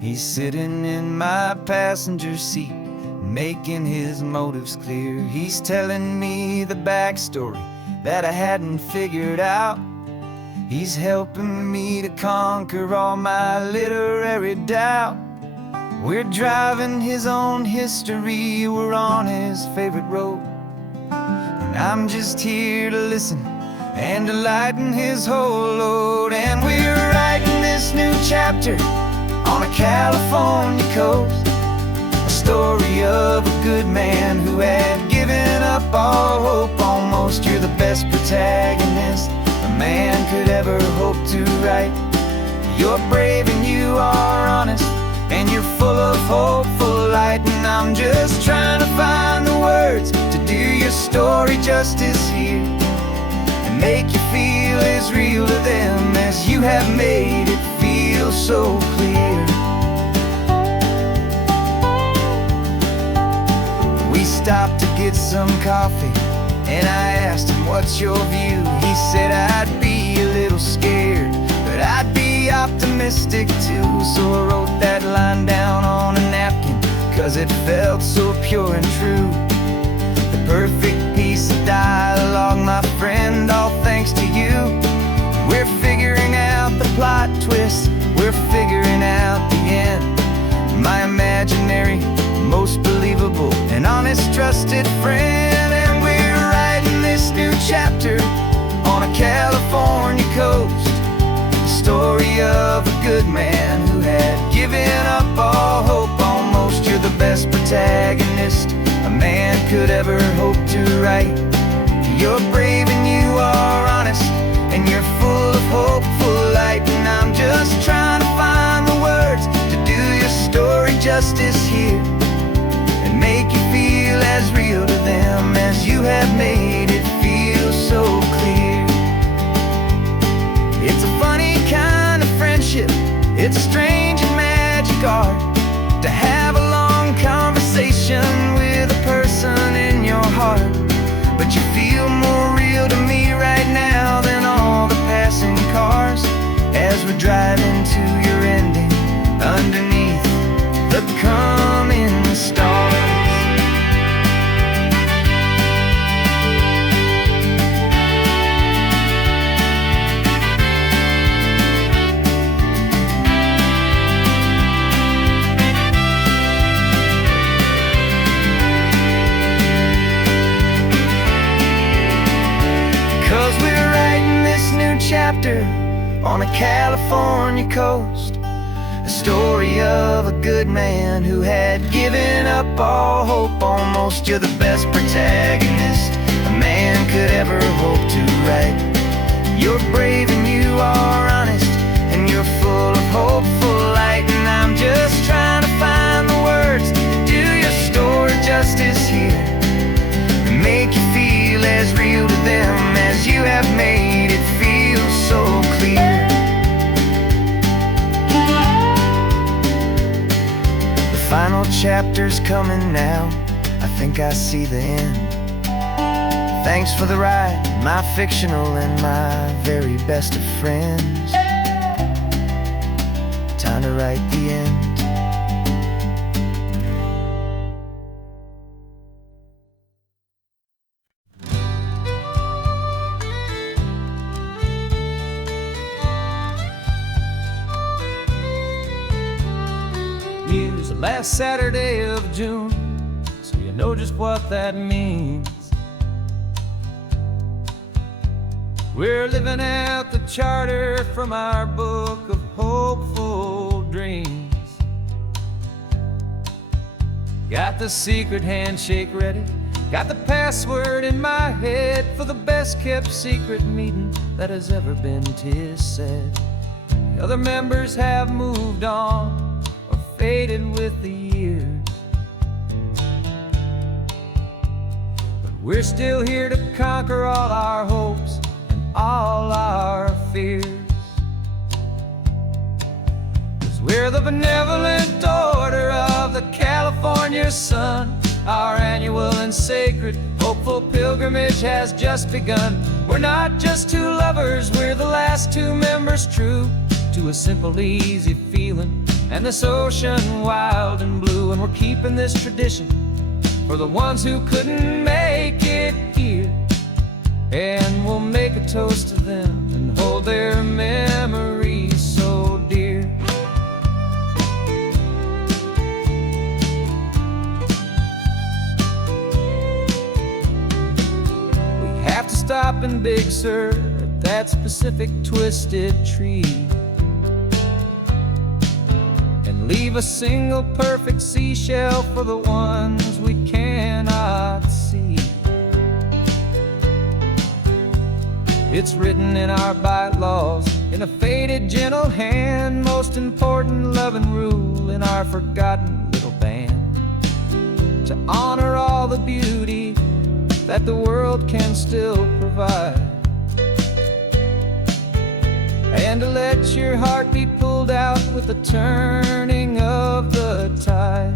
He's sitting in my passenger seat, making his motives clear. He's telling me the backstory that I hadn't figured out. He's helping me to conquer all my literary doubt. We're driving his own history, we're on his favorite road. And I'm just here to listen and to lighten his whole load. And we're writing this new chapter on a California coast, a story of a good man who had given up all hope almost. You're the best protagonist a man could ever hope to write. You're brave and you are honest, and you're full of hopeful light. And I'm just trying to find the words to do your story justice here, and make you feel as real to them as you have made it feel so clear. stopped to get some coffee, and I asked him, what's your view? He said, I'd be a little scared, but I'd be optimistic too. So I wrote that line down on a napkin, 'cause it felt so pure and true. The perfect piece of dialogue, my friend, all thanks to you. We're figuring out the plot twist, we're figuring out the end. My imaginary, most believable and honest trusted friend. And we're writing this new chapter on a California coast, the story of a good man who had given up all hope almost. You're the best protagonist a man could ever hope to write. You're brave and you are honest, and you're full of hopeful light. And I'm just trying to find the words to do your story justice here, and make you feel as real to them as you have made it feel so clear. It's a funny kind of friendship, it's a strange and magic art to have a long conversation with a person in your heart. But you feel more real to me right now than all the passing cars, as we're driving to your ending underneath the coming stars. 'Cause we're writing this new chapter on a California coast, a story of a good man who had given up all hope almost. You're the best protagonist a man could ever hope to write. You're brave and you are honest, and you're full of hopeful light. And I'm just trying to find the words to do your story justice here, and make you feel as real to them as you have made it feel so clear. The final chapter's coming now, I think I see the end. Thanks for the ride, my fictional and my very best of friends. Time to write the end. Use the last Saturday of June, so you know just what that means. We're living out the charter from our book of hopeful dreams. Got the secret handshake ready, got the password in my head for the best kept secret meeting that has ever been, 'tis said. The other members have moved on or faded with the years, but we're still here to conquer all our hopes and all our fears. 'Cause we're the benevolent order of the California sun. Our annual and sacred hopeful pilgrimage has just begun. We're not just two lovers, we're the last two members true to a simple, easy feeling and this ocean wild and blue. And we're keeping this tradition for the ones who couldn't make it here, and we'll make a toast to them and hold their memories so dear. We have to stop in Big Sur at that specific twisted tree, leave a single perfect seashell for the ones we cannot see. It's written in our bylaws in a faded gentle hand, most important love and rule in our forgotten little band, to honor all the beauty that the world can still provide, and to let your heart be pulled out with the turning of the tide.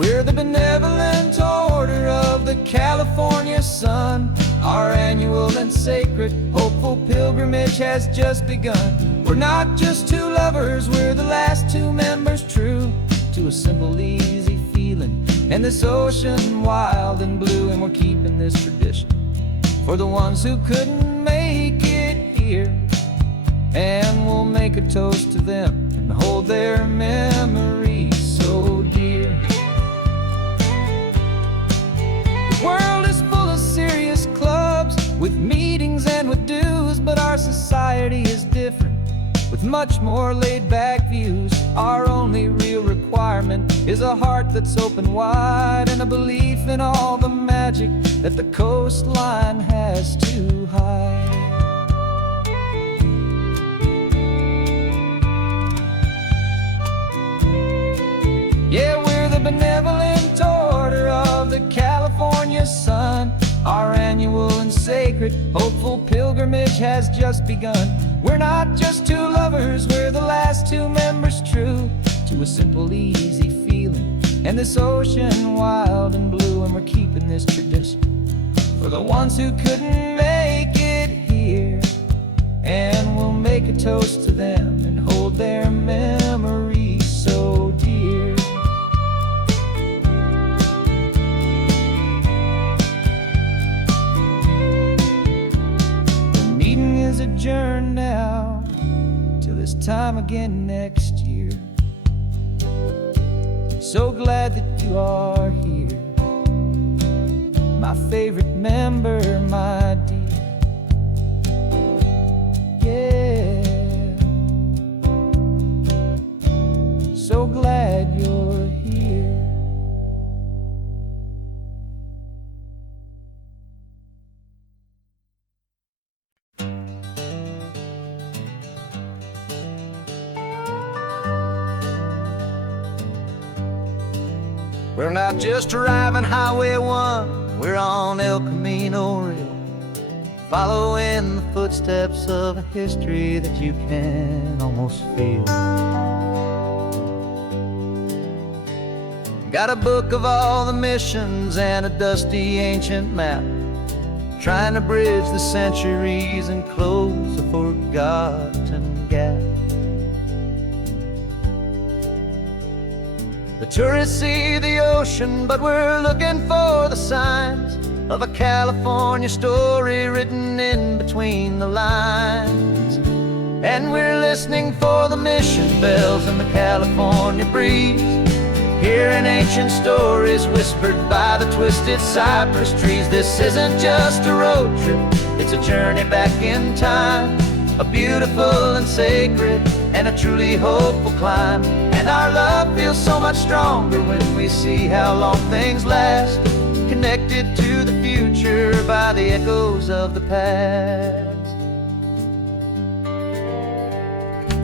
We're the benevolent order of the California sun. Our annual and sacred, hopeful pilgrimage has just begun. We're not just two lovers, we're the last two members true to a simple, easy feeling. And this ocean wild and blue, and we're keeping this tradition for the ones who couldn't make it here. And we'll make a toast to them and hold their memories so dear. The world is full of serious clubs with meetings and with dues, but our society is different with much more laid-back views. Our only real requirement is a heart that's open wide and a belief in all the magic that the coastline has to hide. Yeah, we're the benevolent order of the California sun. Our annual and sacred, hopeful pilgrimage has just begun. We're not just two lovers, we're the last two members true to a simple, easy feeling. And this ocean wild and blue, and we're keeping this tradition for the ones who couldn't make it here. And we'll make a toast to them and hold their memories so dear. The meeting is adjourned now till this time again next year. So glad that you are here, my favorite member, my dear. Yeah, so glad you're here. We're not just driving Highway 1, we're on El Camino Real, following the footsteps of a history that you can almost feel. Got a book of all the missions and a dusty ancient map, trying to bridge the centuries and close a forgotten gap. The tourists see the ocean, but we're looking for the signs of a California story written in between the lines. And we're listening for the mission bells in the California breeze, hearing ancient stories whispered by the twisted cypress trees. This isn't just a road trip, it's a journey back in time, a beautiful and sacred and a truly hopeful climb. And our love feels so much stronger when we see how long things last, connected to the future by the echoes of the past.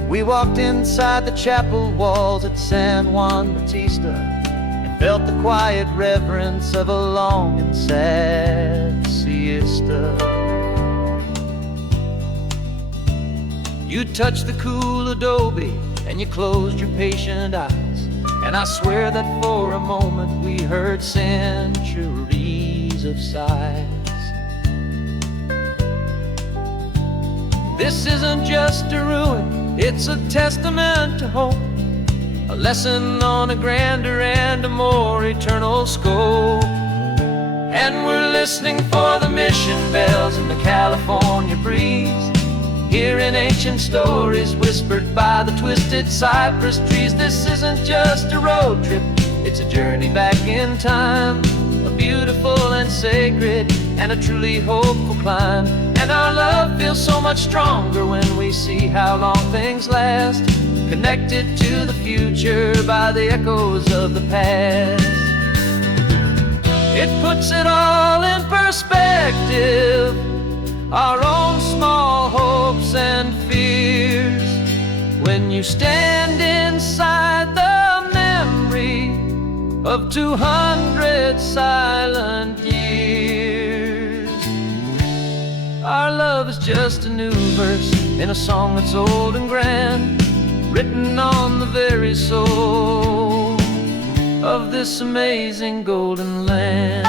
We walked inside the chapel walls at San Juan Bautista and felt the quiet reverence of a long and sad siesta. You touched the cool adobe and you closed your patient eyes, and I swear that for a moment we heard centuries of sighs. This isn't just a ruin, it's a testament to hope, a lesson on a grander and a more eternal scope. And we're listening for the mission bells in the California breeze, hearing ancient stories whispered by the twisted cypress trees. This isn't just a road trip, it's a journey back in time, a beautiful and sacred and a truly hopeful climb. And our love feels so much stronger when we see how long things last, connected to the future by the echoes of the past. It puts it all in perspective, our own small hopes and fears, when you stand inside the memory of 200 silent years. Our love is just a new verse in a song that's old and grand, written on the very soul of this amazing golden land.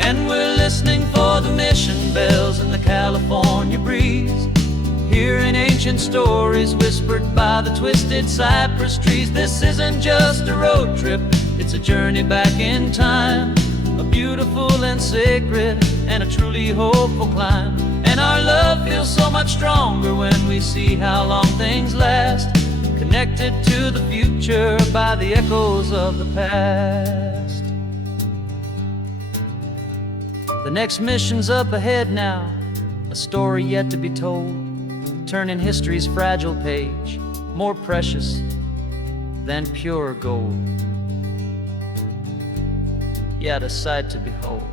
And we're listening for the mission bells in the California breeze, hearing ancient stories whispered by the twisted cypress trees. This isn't just a road trip, it's a journey back in time, a beautiful and sacred and a truly hopeful climb. And our love feels so much stronger when we see how long things last, connected to the future by the echoes of the past. The next mission's up ahead now, a story yet to be told, turning history's fragile page more precious than pure gold. Yet a sight to behold.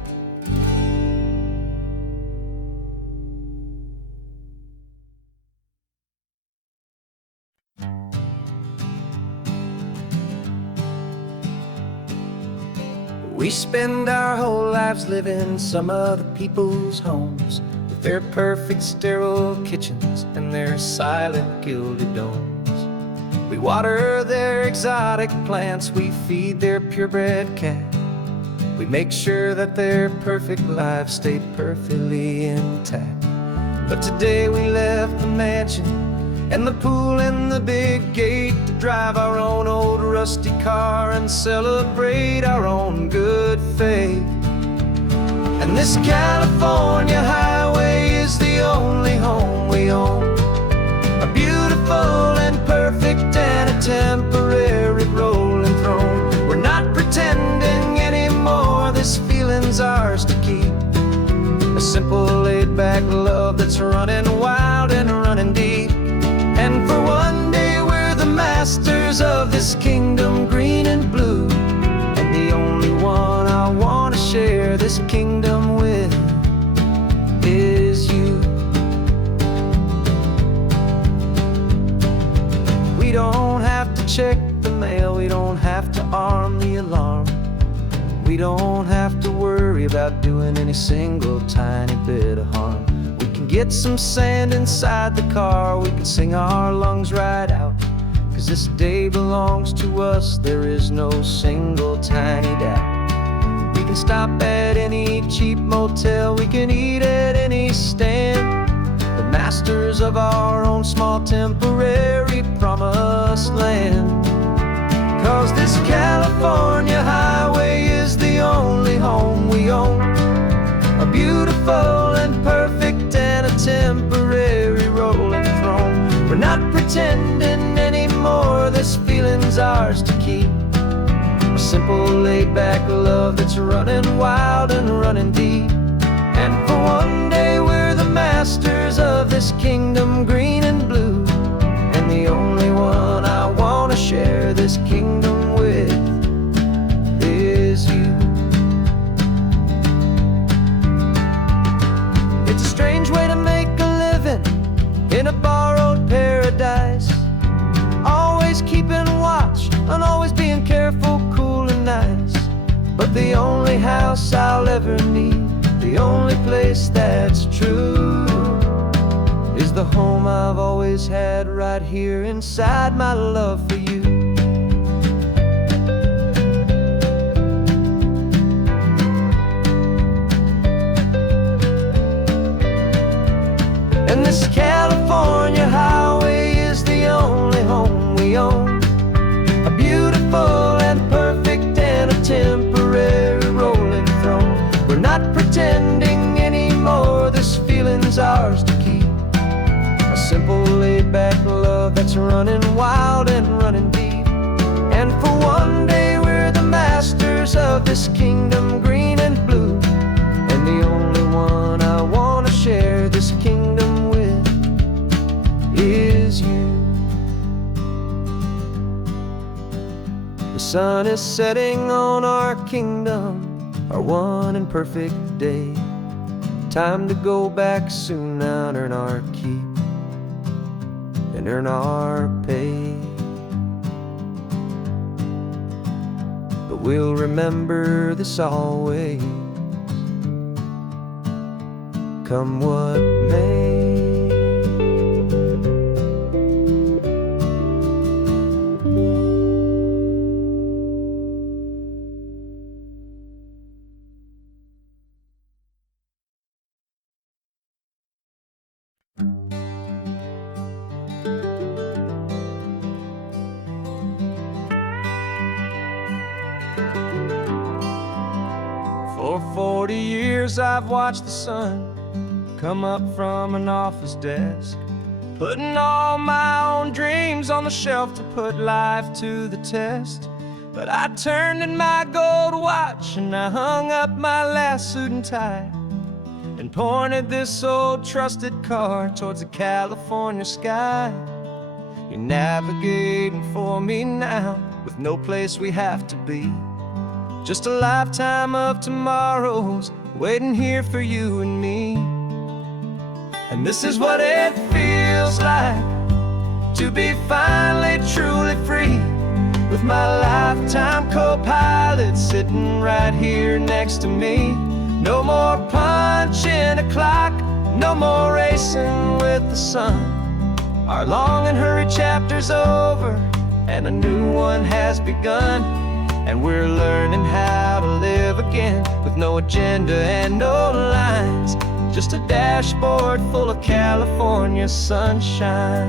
We spend our whole lives living some other people's homes, with their perfect sterile kitchens and their silent gilded domes. We water their exotic plants, we feed their purebred cat. We make sure that their perfect lives stay perfectly intact. But today we left the mansion and the pool and the big gate to drive our own old rusty car and celebrate our own good faith. And this California highway is the only home we own, a beautiful and perfect and a temporary rolling throne. We're not pretending anymore, this feeling's ours to keep, a simple laid-back love that's running wild and running deep. And for one day we're the masters of this kingdom green and blue, and the only one I want to share this kingdom with is you. We don't have to check the mail, we don't have to arm the alarm, we don't have to worry about doing any single tiny bit of harm. We can get some sand inside the car, we can sing our lungs right out, 'cause this day belongs to us, there is no single tiny doubt. We can stop at any cheap motel, we can eat at any stand, the masters of our own small temporary promised land. 'Cause this California highway is the only home we own, a beautiful and perfect and a temporary rolling throne. We're not pretending anymore, this feeling's ours to keep, a simple laid-back love that's running wild and running deep. And for one day we're the masters of this kingdom green and blue, and the only one I want to share this kingdom with is you. It's a strange way to make a living in a borrowed paradise, always keeping watch and always being careful, cool and nice. But the only house I'll ever need, the only place that's true, is the home I've always had right here inside my love for you. And this California highway is the only home we own, a beautiful and perfect and a temporary rolling throne. We're not pretending anymore, this feeling's ours to keep, a simple laid-back love that's running wild and running deep. And for one day we're the masters of this kingdom green and blue, and the only one I want to share this kingdom with is you. The sun is setting on our kingdom, our one and perfect day. Time to go back soon now and earn our keep and earn our pay. But we'll remember this always, come what may. For 40 years I've watched the sun come up from an office desk, putting all my own dreams on the shelf to put life to the test. But I turned in my gold watch and I hung up my last suit and tie, and pointed this old trusted car towards the California sky. You're navigating for me now, with no place we have to be. Just a lifetime of tomorrows waiting here for you and me. And this is what it feels like to be finally truly free, with my lifetime co-pilot sitting right here next to me. No more punching a clock, no more racing with the sun. Our long and hurried chapter's over, and a new one has begun. And we're learning how to live again, with no agenda and no lines, just a dashboard full of California sunshine.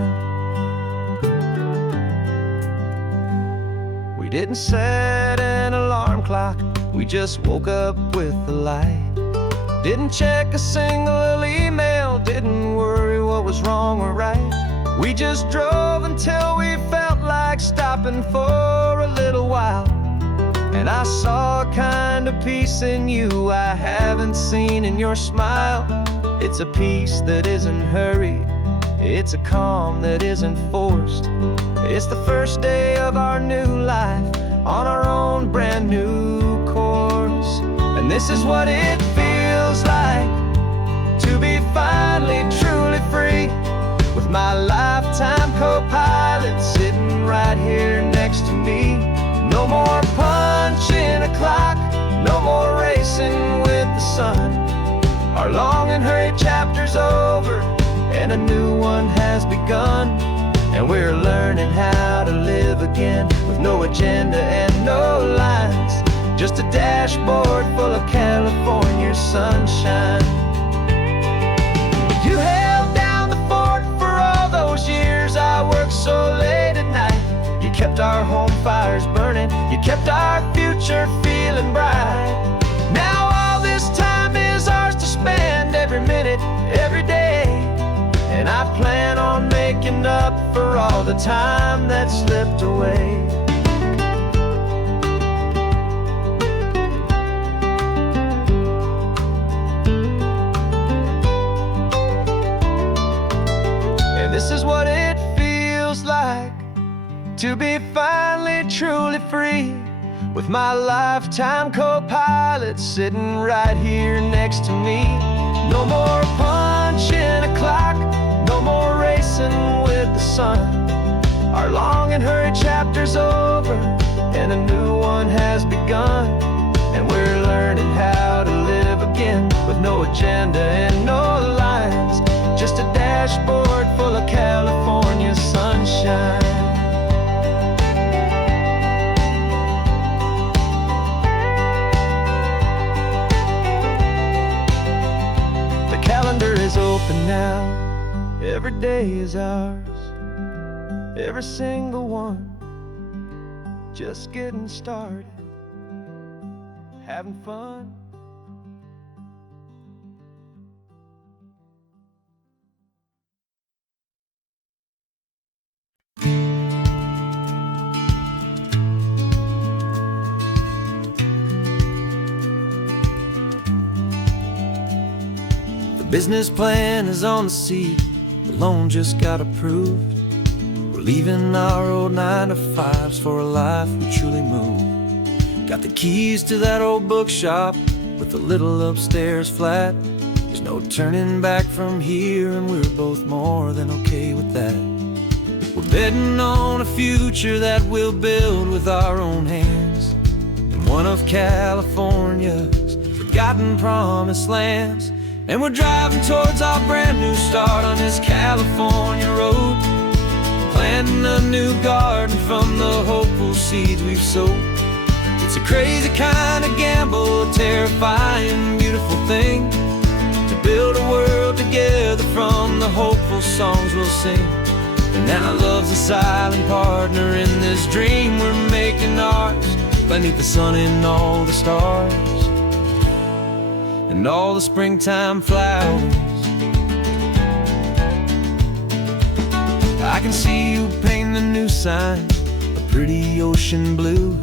We didn't set an alarm clock, we just woke up with the light. Didn't check a single email, didn't worry what was wrong or right. We just drove until we felt like stopping for a little while. And I saw a kind of peace in you I haven't seen in your smile. It's a peace that isn't hurried, it's a calm that isn't forced. It's the first day of our new life, on our own brand new course. And this is what it feels like to be finally truly free, with my lifetime co-pilot sitting right here next to me. No more punching a clock, no more racing with the sun. Our long and hurried chapter's over, and a new one has begun. And we're learning how to live again, with no agenda and no lines, just a dashboard full of California sunshine. You held down the fort for all those years I worked so late at night. You kept our home fires burning, you kept our future feeling bright. Now all this time is ours to spend, every minute, every day. And I plan on making up for all the time that slipped away. And this is what it feels like to be finally truly free, with my lifetime co-pilot sitting right here next to me. No more punching a clock, no more racing with the sun. Our long and hurried chapter's over, and a new one has begun. And we're learning how to live again, with no agenda and no lines, just a dashboard full of California sunshine. The calendar is open now, every day is ours, every single one, just getting started, having fun. The business plan is on the seat, the loan just got approved. We're leaving our old 9-to-5s for a life we truly move. Got the keys to that old bookshop with the little upstairs flat. There's no turning back from here, and we're both more than okay with that. We're betting on a future that we'll build with our own hands, in one of California's forgotten promised lands. And we're driving towards our brand new start on this California road, planting a new garden from the hopeful seeds we've sowed. It's a crazy kind of gamble, a terrifying, beautiful thing, to build a world together from the hopeful songs we'll sing. And now love's a silent partner in this dream we're making ours, beneath the sun and all the stars. and all the springtime flowers. I can see you painting a new sign, a pretty ocean blue,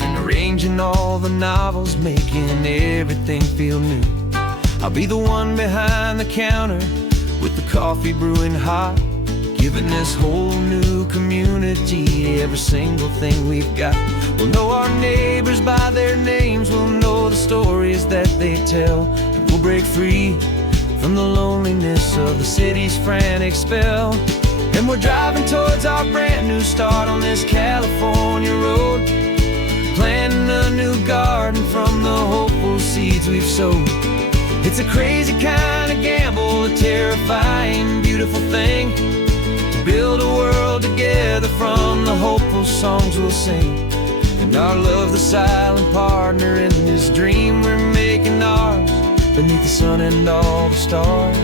and arranging all the novels, making everything feel new. I'll be the one behind the counter with the coffee brewing hot, giving this whole new community every single thing we've got. We'll know our neighbors by their names, we'll know the stories that they tell, and we'll break free from the loneliness of the city's frantic spell. And we're driving towards our brand new start on this California road, planting a new garden from the hopeful seeds we've sowed. It's a crazy kind of gamble, a terrifying, beautiful thing, to build a world together from the hopeful songs we'll sing. And our love's the silent partner in this dream we're making ours, beneath the sun and all the stars,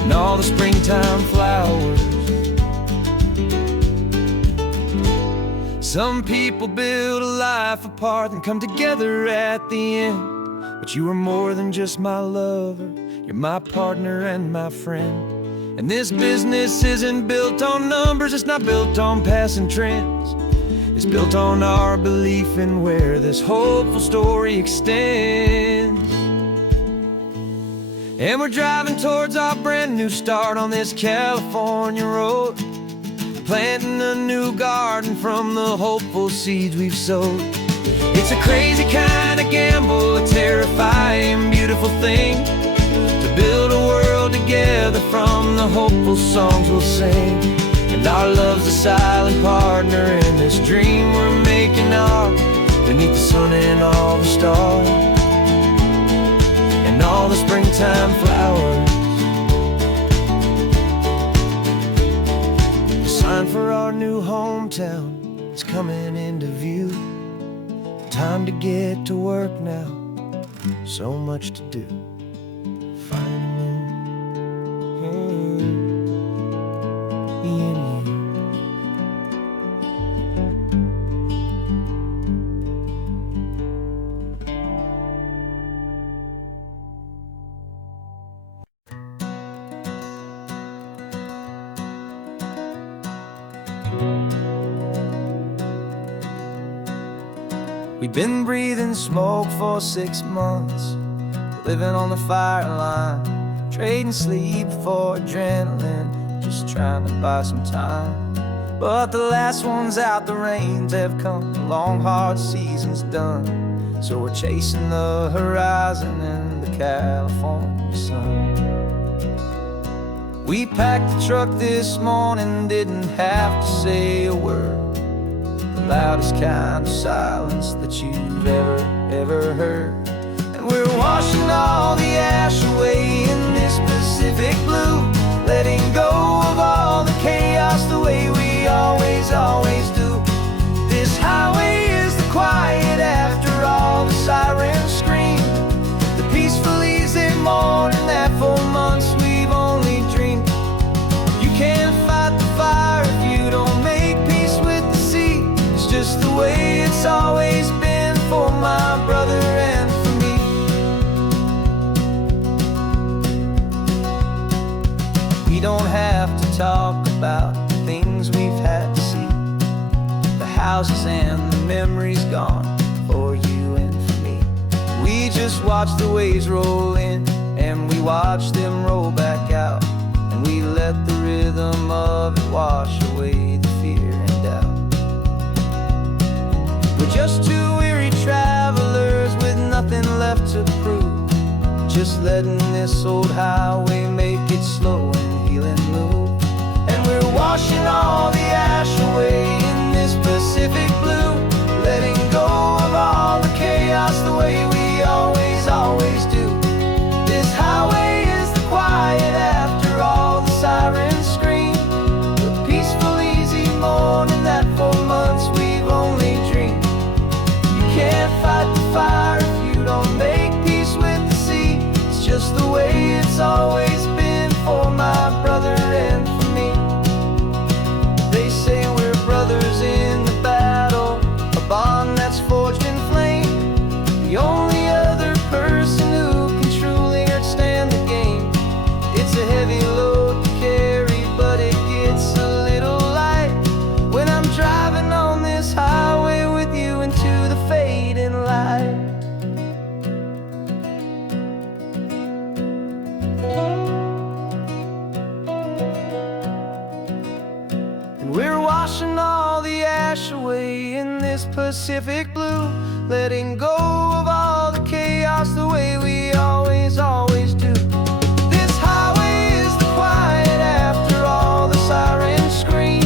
and all the springtime flowers. Some people build a life apart and come together at the end, but you are more than just my lover, you're my partner and my friend. And this business isn't built on numbers, it's not built on passing trends. It's built on our belief in where this hopeful story extends. And we're driving towards our brand new start on this California road, planting a new garden from the hopeful seeds we've sowed. It's a crazy kind of gamble, a terrifying, beautiful thing, to build a world together from the hopeful songs we'll sing. And our love's a silent partner in this dream we're making ours, beneath the sun and all the stars, and all the springtime flowers. The sign for our new hometown is coming into view. Time to get to work now, so much to do. Finding in you. We've been breathing smoke for 6 months, living on the fire line, trading sleep for adrenaline, just trying to buy some time. But the last one's out, the rains have come, the long hard season's done, so we're chasing the horizon in the California sun. We packed the truck this morning, didn't have to say a word, the loudest kind of silence that you've ever heard. And we're washing all the ash away in this Pacific blue, letting go of all the chaos the way we always do. This highway is the quiet after all the sirens scream, the peaceful easy morning that for months we've only dreamed. You can't fight the fire if you don't make peace with the sea. It's just the way it's always been for my brother and for me. We don't have to talk about the things we've had to see, the houses and the memories gone for you and for me. We just watch the waves roll in and we watch them roll back out, and we let the rhythm of it wash away the fear and doubt. We're just two weary travelers with nothing left to prove, just letting this old highway make it slow and healing move. And we're washing all the ash away in this Pacific blue, letting go of all the chaos the way we always do. This highway is the quiet after all the sirens scream, the peaceful easy morning that for months we've only dreamed. You can't fight the fire if you don't make peace with the sea. It's just the way it's always been for my brother and for me. washing all the ash away in this Pacific blue, letting go of all the chaos the way we always do. This highway is the quiet after all the sirens scream,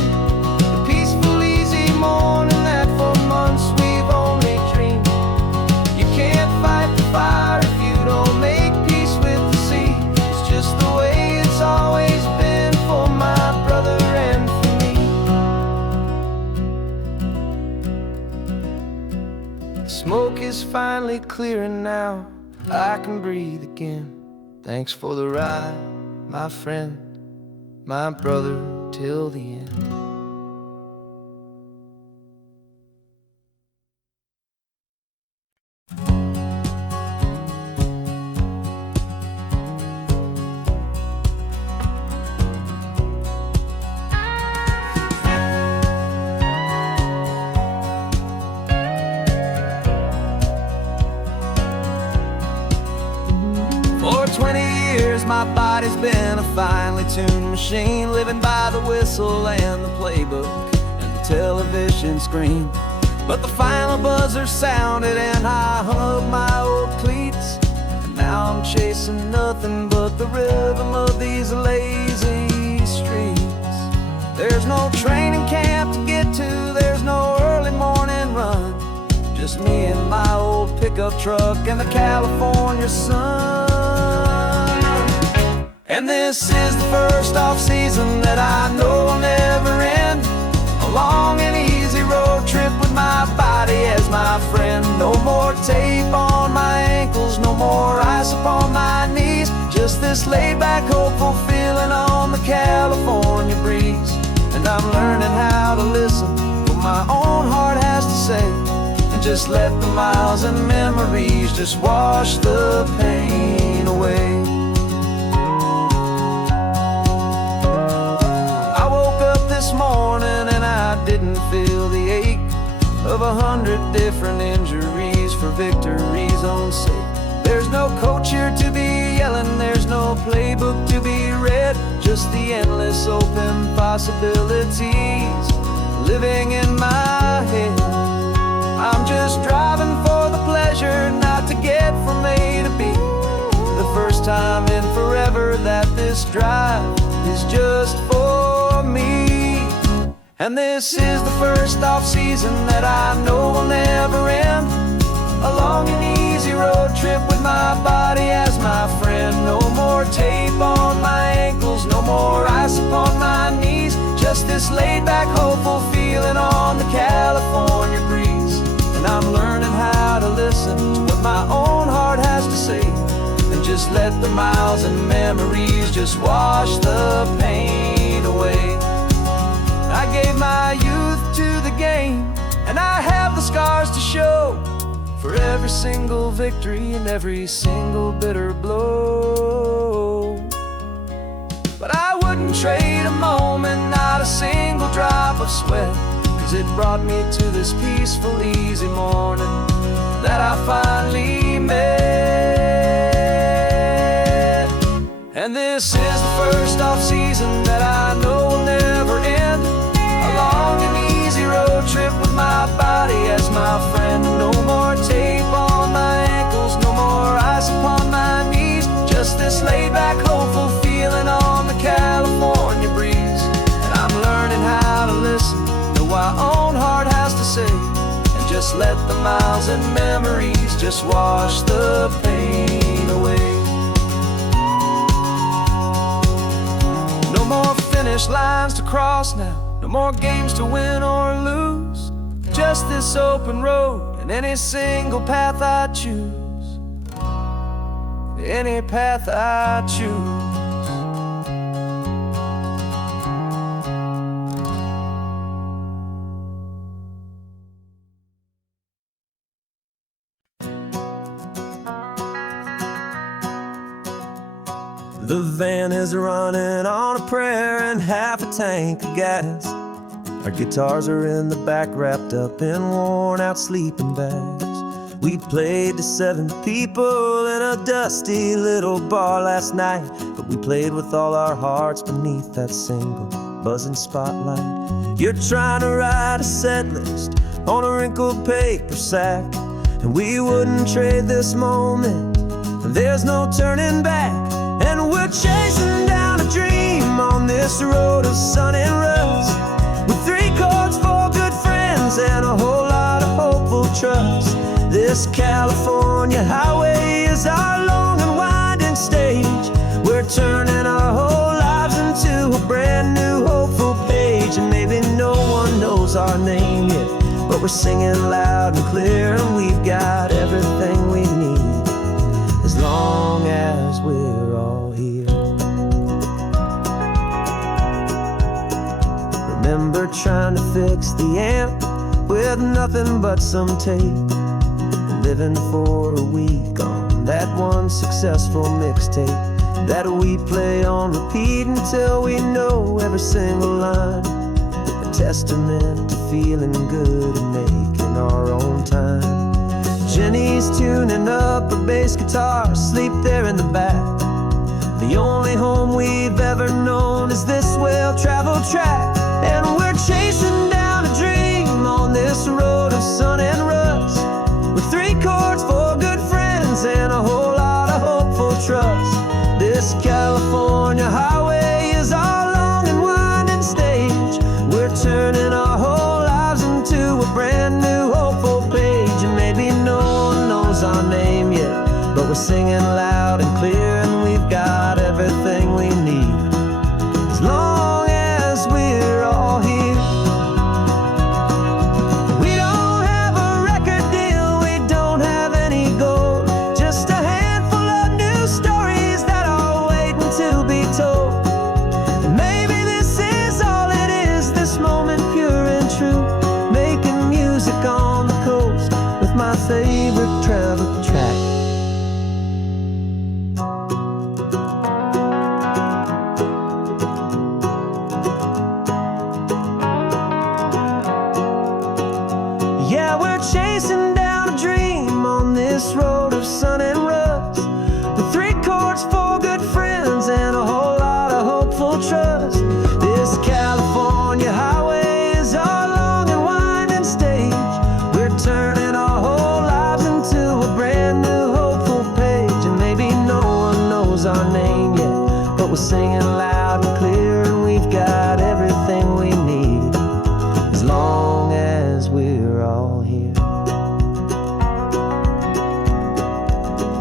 the peaceful, easy morning that for months we've only dreamed. You can't fight the fire if you don't make peace with the sea. It's just the way it's always been for my brother and for me. The smoke is finally clearing now, I can breathe again. Thanks for the ride, my friend, my brother, till the end. For 20 years my body's been a finely tuned machine, living by the whistle and the playbook and the television screen. But the final buzzer sounded and I hung up my old cleats, and now I'm chasing nothing but the rhythm of these lazy streets. There's no training camp to get to, there's no early morning run, just me and my old pickup truck and the California sun. And this is the first off-season that I know will never end, a long and easy road trip with my body as my friend. No more tape on my ankles, no more ice upon my knees, just this laid-back, hopeful feeling on the California breeze. And I'm learning how to listen what my own heart has to say, and just let the miles and memories just wash the pain away. I woke up this morning and I didn't feel the ache of 100 different injuries for victory's own sake. There's no coach here to be yelling, there's no playbook to be read, just the endless open possibilities living in my head. I'm just driving for the pleasure, not to get from A to B. The first time in forever that this drive is just for me. And this is the first off-season that I know will never end, a long and easy road trip with my body as my friend. No more tape on my ankles, no more ice upon my knees, just this laid-back, hopeful feeling on the California breeze. And I'm learning how to listen to what my own heart has to say, and just let the miles and memories just wash the pain away. I gave my youth to the game, and I have the scars to show for every single victory and every single bitter blow. But I wouldn't trade a moment, not a single drop of sweat, 'cause it brought me to this peaceful, easy morning that I finally met. And this is the first off-season that I know will never end, a long and easy road trip with my body as my friend. No more tape on my ankles, no more ice upon my knees, just this laid-back, hopeful feeling on the California breeze. And I'm learning how to listen to what my own heart has to say, and just let the miles and memories just wash the pain away. No more finish lines to cross now, no more games to win or lose, just this open road and any single path I choose, any path I choose. The van is running on a prayer and half a tank of gas. Our guitars are in the back, wrapped up in worn-out sleeping bags. We played to 7 people in a dusty little bar last night, but we played with all our hearts beneath that single buzzing spotlight. You're trying to write a set list on a wrinkled paper sack, and we wouldn't trade this moment. There's no turning back, and we're chasing down a dream on this road of sun and rust, with 3 chords, 4 good friends, and a whole lot of hopeful trust. This California highway is our long and winding stage. We're turning our whole lives into a brand new hopeful page. And maybe no one knows our name yet, but we're singing loud and clear, and we've got everything we need, as long as we're all here. Remember trying to fix the amp with nothing but some tape, living for a week on that one successful mixtape that we play on repeat until we know every single line. A testament to feeling good and making our own time. Jenny's tuning up her bass guitar, asleep there in the back. The only home we've ever known is this well-traveled track, and we're chasing down a dream on this road of sun and rust, with 3 chords, 4 good friends, and a whole lot of hopeful trust. This California highway is our long and winding stage. We're turning our whole lives into a brand new hopeful page. And maybe no one knows our name yet, but we're singing loud and clear, and we've got everything we need, as long as we're all here. We don't have a record deal, we don't have any gold, just a handful of new stories that are waiting to be told. And maybe this is all it is, this moment pure and true, making music on the coast with my favorite travel track. Yeah, we're chasing down a dream on this road of sun and rust, with 3 chords, 4 good friends, and a whole lot of hopeful trust. This California highway is our long and winding stage. We're turning our whole lives into a brand new hopeful page. And maybe no one knows our name yet, but we're singing loud and clear, and we've got everything we need, as long as we're all here.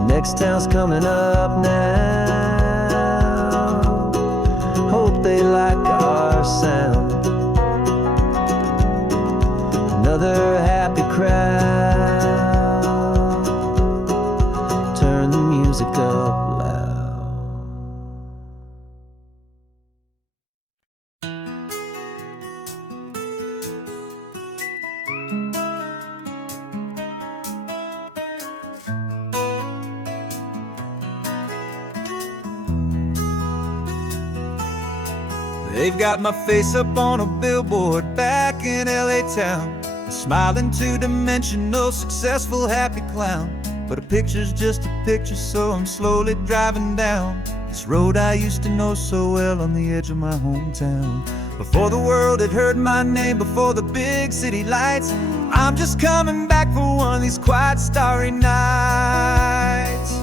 Next town's coming up now, hope they like our sound. Another happy crowd, turn the music up loud. They've got my face up on a billboard back in LA town, a smiling two-dimensional, successful, happy clown. But a picture's just a picture, so I'm slowly driving down this road I used to know so well on the edge of my hometown. Before the world had heard my name, before the big city lights, I'm just coming back for one of these quiet, starry nights.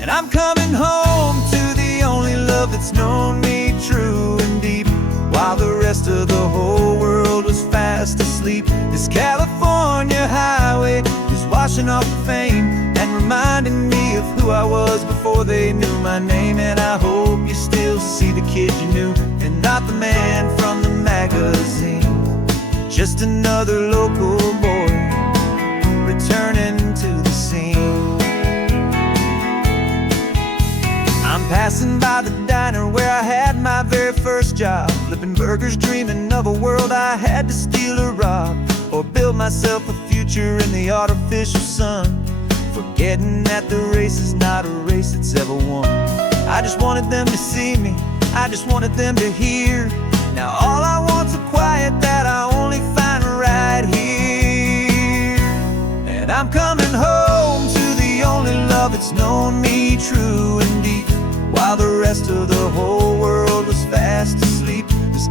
And I'm coming home to the only love that's known me true and deep, while the rest of the whole world was fast asleep. This California highway is washing off the fame and reminding me of who I was before they knew my name. And I hope you still see the kid you knew, and not the man from the magazine, just another local boy returning to the scene. I'm passing by the diner where I had my very first job, flipping burgers, dreaming of a world I had to steal or rob, or build myself a future in the artificial sun, forgetting that the race is not a race that's ever won. I just wanted them to see me, I just wanted them to hear. Now all I want's a quiet that I only find right here. And I'm coming home to the only love that's known me true and deep, while the rest of the whole world was fast asleep. This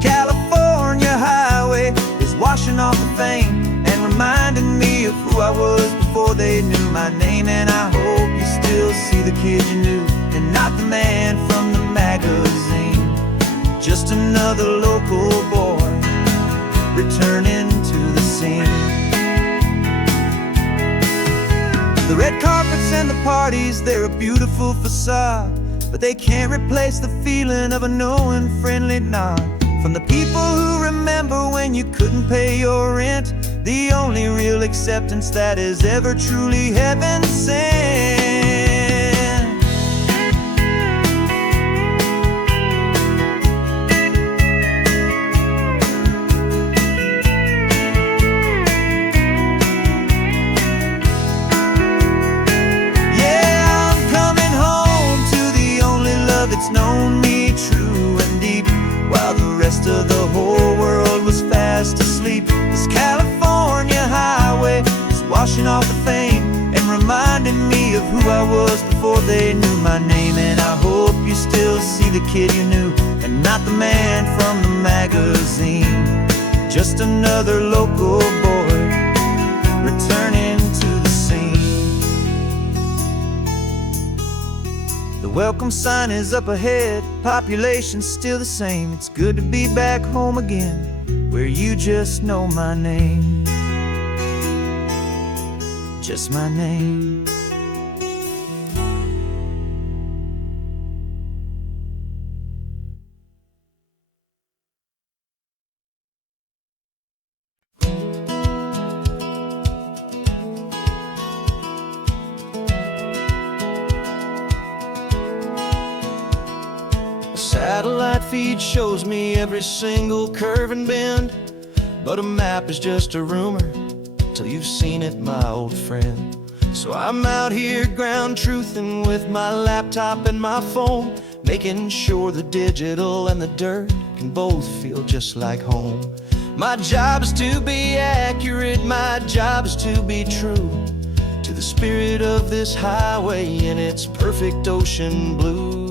they knew my name. And I hope you still see the kid you knew, and not the man from the magazine. Just another local boy returning to the scene. The red carpets and the parties, they're a beautiful facade, but they can't replace the feeling of a knowing, friendly nod from the people who remember when you couldn't pay your rent. The only real acceptance that is ever truly heaven sent. That's known me true and deep, while the rest of the whole world was fast asleep. This California highway is washing off the fame and reminding me of who I was before they knew my name. And I hope you still see the kid you knew, and not the man from the magazine. Just another local boy returning to the scene. The welcome sign is up ahead, population's still the same. It's good to be back home again, where you just know my name. Just my name. Satellite feed shows me every single curve and bend, but a map is just a rumor till you've seen it, my old friend. So I'm out here ground truthing with my laptop and my phone, making sure the digital and the dirt can both feel just like home. My job is to be accurate, my job is to be true to the spirit of this highway in its perfect ocean blue.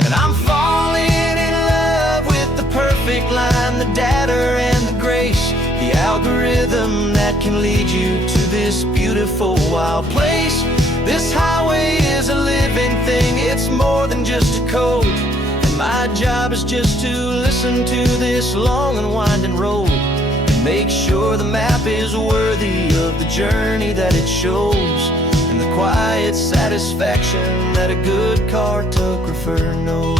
And I'm falling in love with the perfect line, the data and the grace, the algorithm that can lead you to this beautiful wild place. This highway is a living thing, it's more than just a code. And my job is just to listen to this long and winding road and make sure the map is worthy of the journey that it shows, and the quiet satisfaction that a good cartographer knows.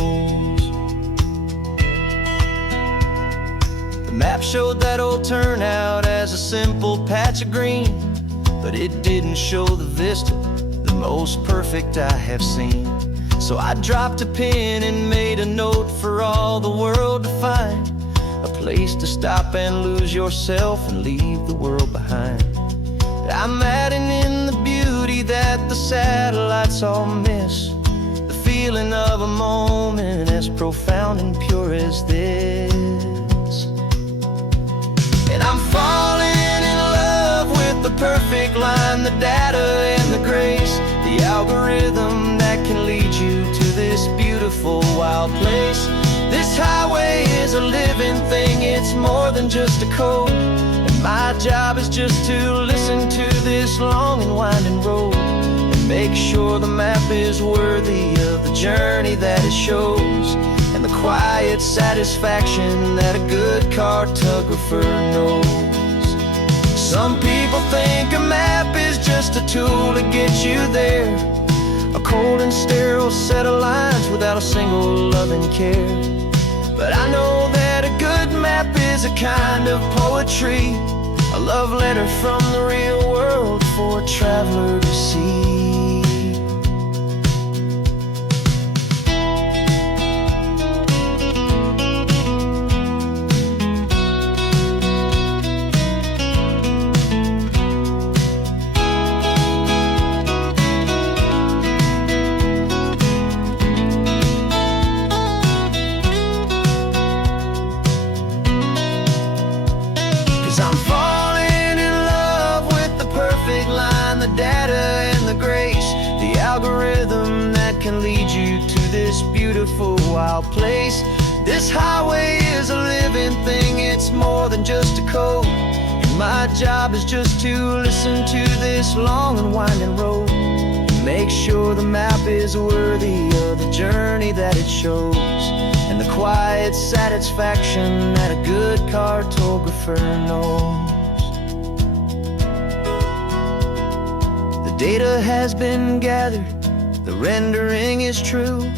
The map showed that old turnout as a simple patch of green, but it didn't show the vista, the most perfect I have seen. So I dropped a pin and made a note for all the world to find, a place to stop and lose yourself and leave the world behind. I'm adding in the beauty that the satellites all miss, the feeling of a moment as profound and pure as this. And I'm falling in love with the perfect line, the data and the grace, the algorithm that can lead you to this beautiful wild place. This highway is a living thing, it's more than just a code. My job is just to listen to this long and winding road and make sure the map is worthy of the journey that it shows, and the quiet satisfaction that a good cartographer knows. Some people think a map is just a tool to get you there, a cold and sterile set of lines without a single loving care. But I know that a good map is a kind of poetry, a love letter from the real world for a traveler to see. Lead you to this beautiful wild place. This highway is a living thing, it's more than just a code. And My job is just to listen to this long and winding road, make sure the map is worthy of the journey that it shows, and the quiet satisfaction that a good cartographer knows. The data has been gathered, the rendering is true.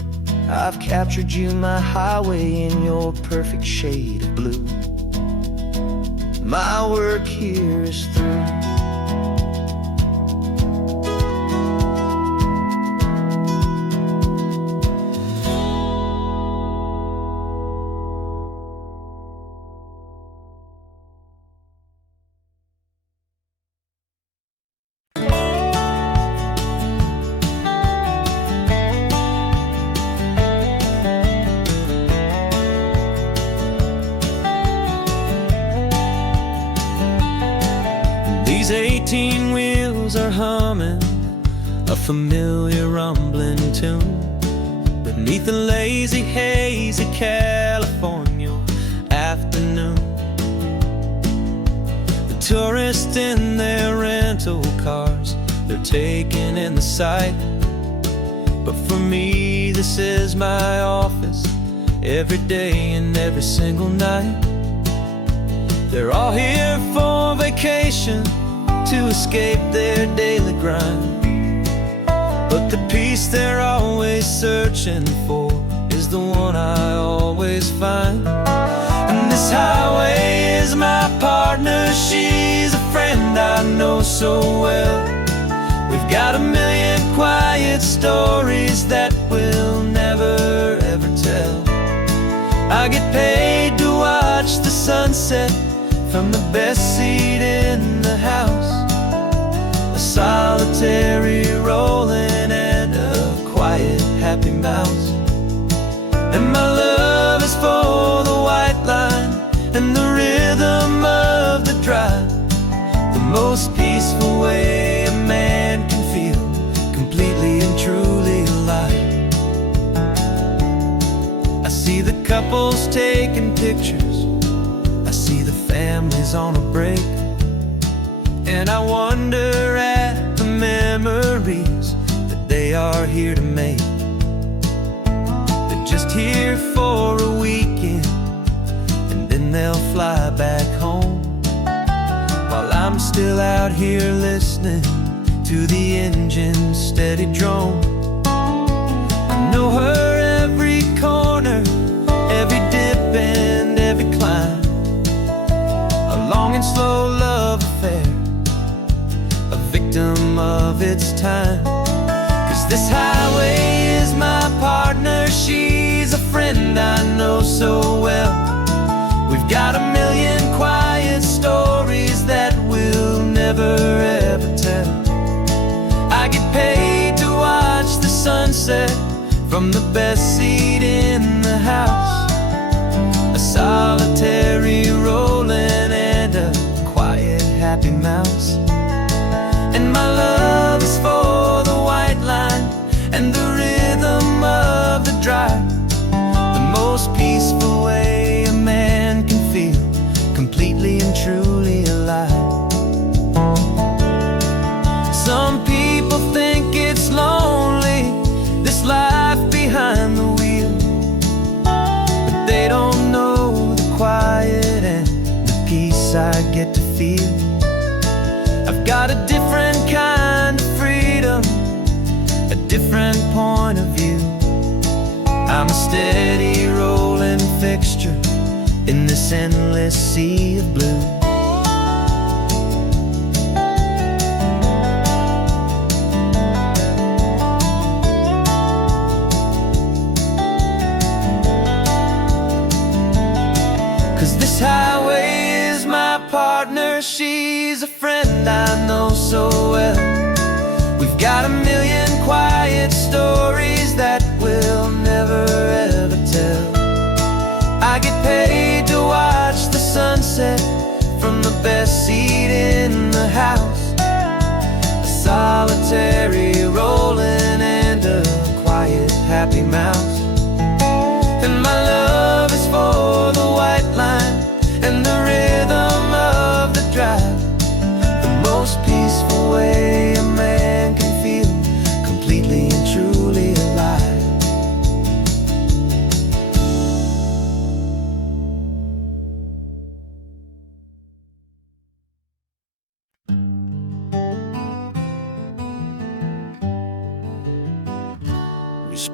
I've captured you, my highway, in your perfect shade of blue. My work here is through. These 18 wheels are humming a familiar rumbling tune beneath the lazy haze of California afternoon. The tourists in their rental cars, they're taking in the sight. But for me, this is my office, every day and every single night. They're all here for vacation, to escape their daily grind. But the peace they're always searching for is the one I always find. And this highway is my partner, she's a friend I know so well. We've got a million quiet stories that we'll never ever tell. I get paid to watch the sunset from the best seat in the house, a solitary rolling and a quiet happy mouse. And my love is for the white line and the rhythm of the drive, the most peaceful way a man can feel completely and truly alive. I see the couples taking pictures, I see the families on a break, and I wonder at the memories that they are here to make. They're just here for a weekend, and then they'll fly back home, while I'm still out here listening to the engine's steady drone. I know her every corner, every dip and every climb, a long and slow love affair, a victim of its time. 'Cause this highway is my partner, she's a friend I know so well. We've got a million quiet stories that we'll never ever tell. I get paid to watch the sunset from the best seat in the house, a solitary rolling and a quiet happy mouse. And my love is for the white line and the rhythm of the drive, the most peaceful way a man can feel completely and truly alive. Some people think it's lonely, this life behind the wheel, but they don't know the quiet and the peace I get to feel. I've got a different kind of freedom, a different point of view. I'm a steady rolling fixture in this endless sea of blue. This highway is my partner, she's a friend I know so well. We've got a million quiet stories that we'll never ever tell. I get paid to watch the sunset from the best seat in the house, a solitary rolling and a quiet happy mouse. And my love is for the white line and the rhythm of the drive,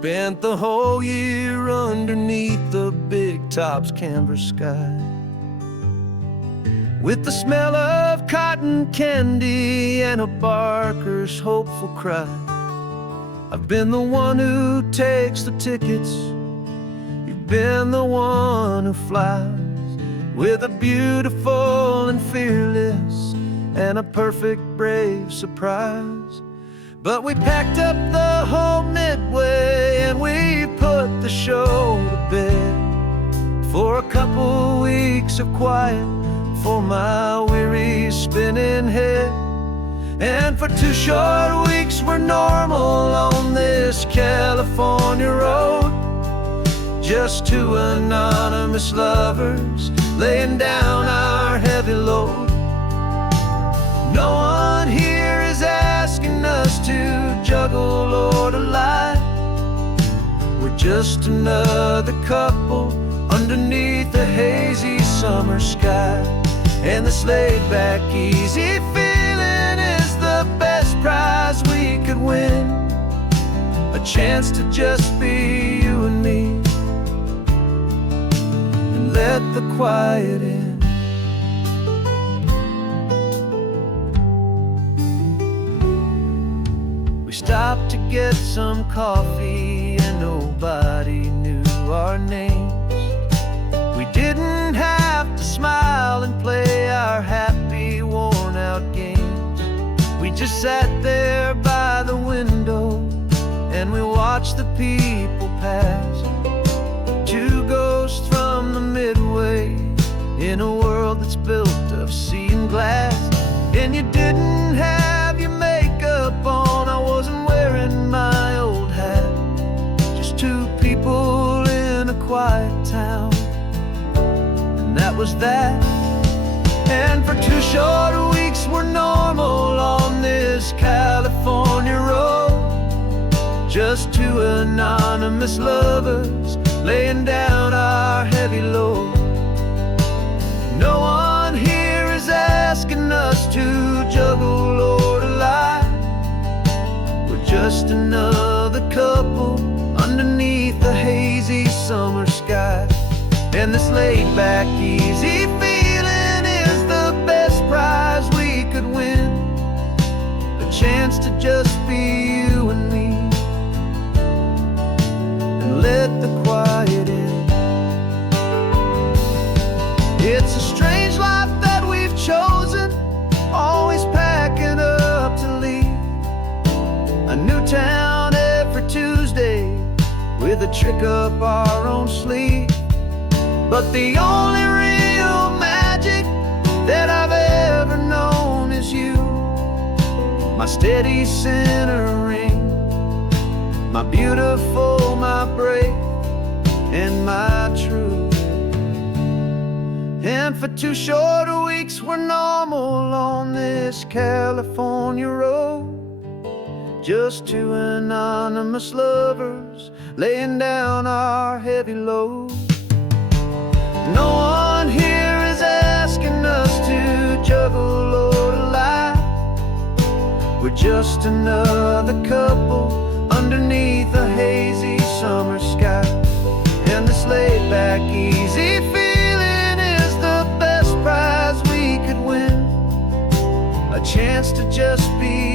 spent the whole year underneath the big top's canvas sky, with the smell of cotton candy and a barker's hopeful cry. I've been the one who takes the tickets, you've been the one who flies, with a beautiful and fearless and a perfect brave surprise. But we packed up the whole Midway and we put the show to bed, for a couple weeks of quiet for my weary spinning head. And for 2 short weeks we're normal on this California road, just 2 anonymous lovers laying down our heavy load. No one here is asking us to juggle or to lie. We're just another couple underneath a hazy summer sky. And this laid-back, easy feeling is the best prize we could win, a chance to just be you and me, and let the quiet in. We stopped to get some coffee and nobody knew our names. We didn't have to smile and play our happy, worn-out games. We just sat there by the window and we watched the people pass, 2 ghosts from the Midway in a world that's built of sea and glass. And you didn't have your makeup on, I wasn't wearing my old hat, just 2 people in a quiet town, and that was that. And for 2 short weeks we're normal on this California road, just 2 anonymous lovers laying down our heavy load. No one here is asking us to juggle or to lie. We're just another couple underneath the hazy summer sky. And this laid-back, easy feeling is the best prize we could win, a chance to just be you and me, and let the quiet in. It's a strange life that we've chosen, always packing up to leave a new town every Tuesday with a trick up our own sleeve. But the only real magic that I've ever known is you, my steady centering, my beautiful, my brave, and my true. And for 2 short weeks we're normal on this California road, just 2 anonymous lovers laying down our heavy load. No one here is asking us to juggle or to lie. We're just another couple underneath a hazy summer sky. And this laid-back, easy feeling is the best prize we could win, a chance to just be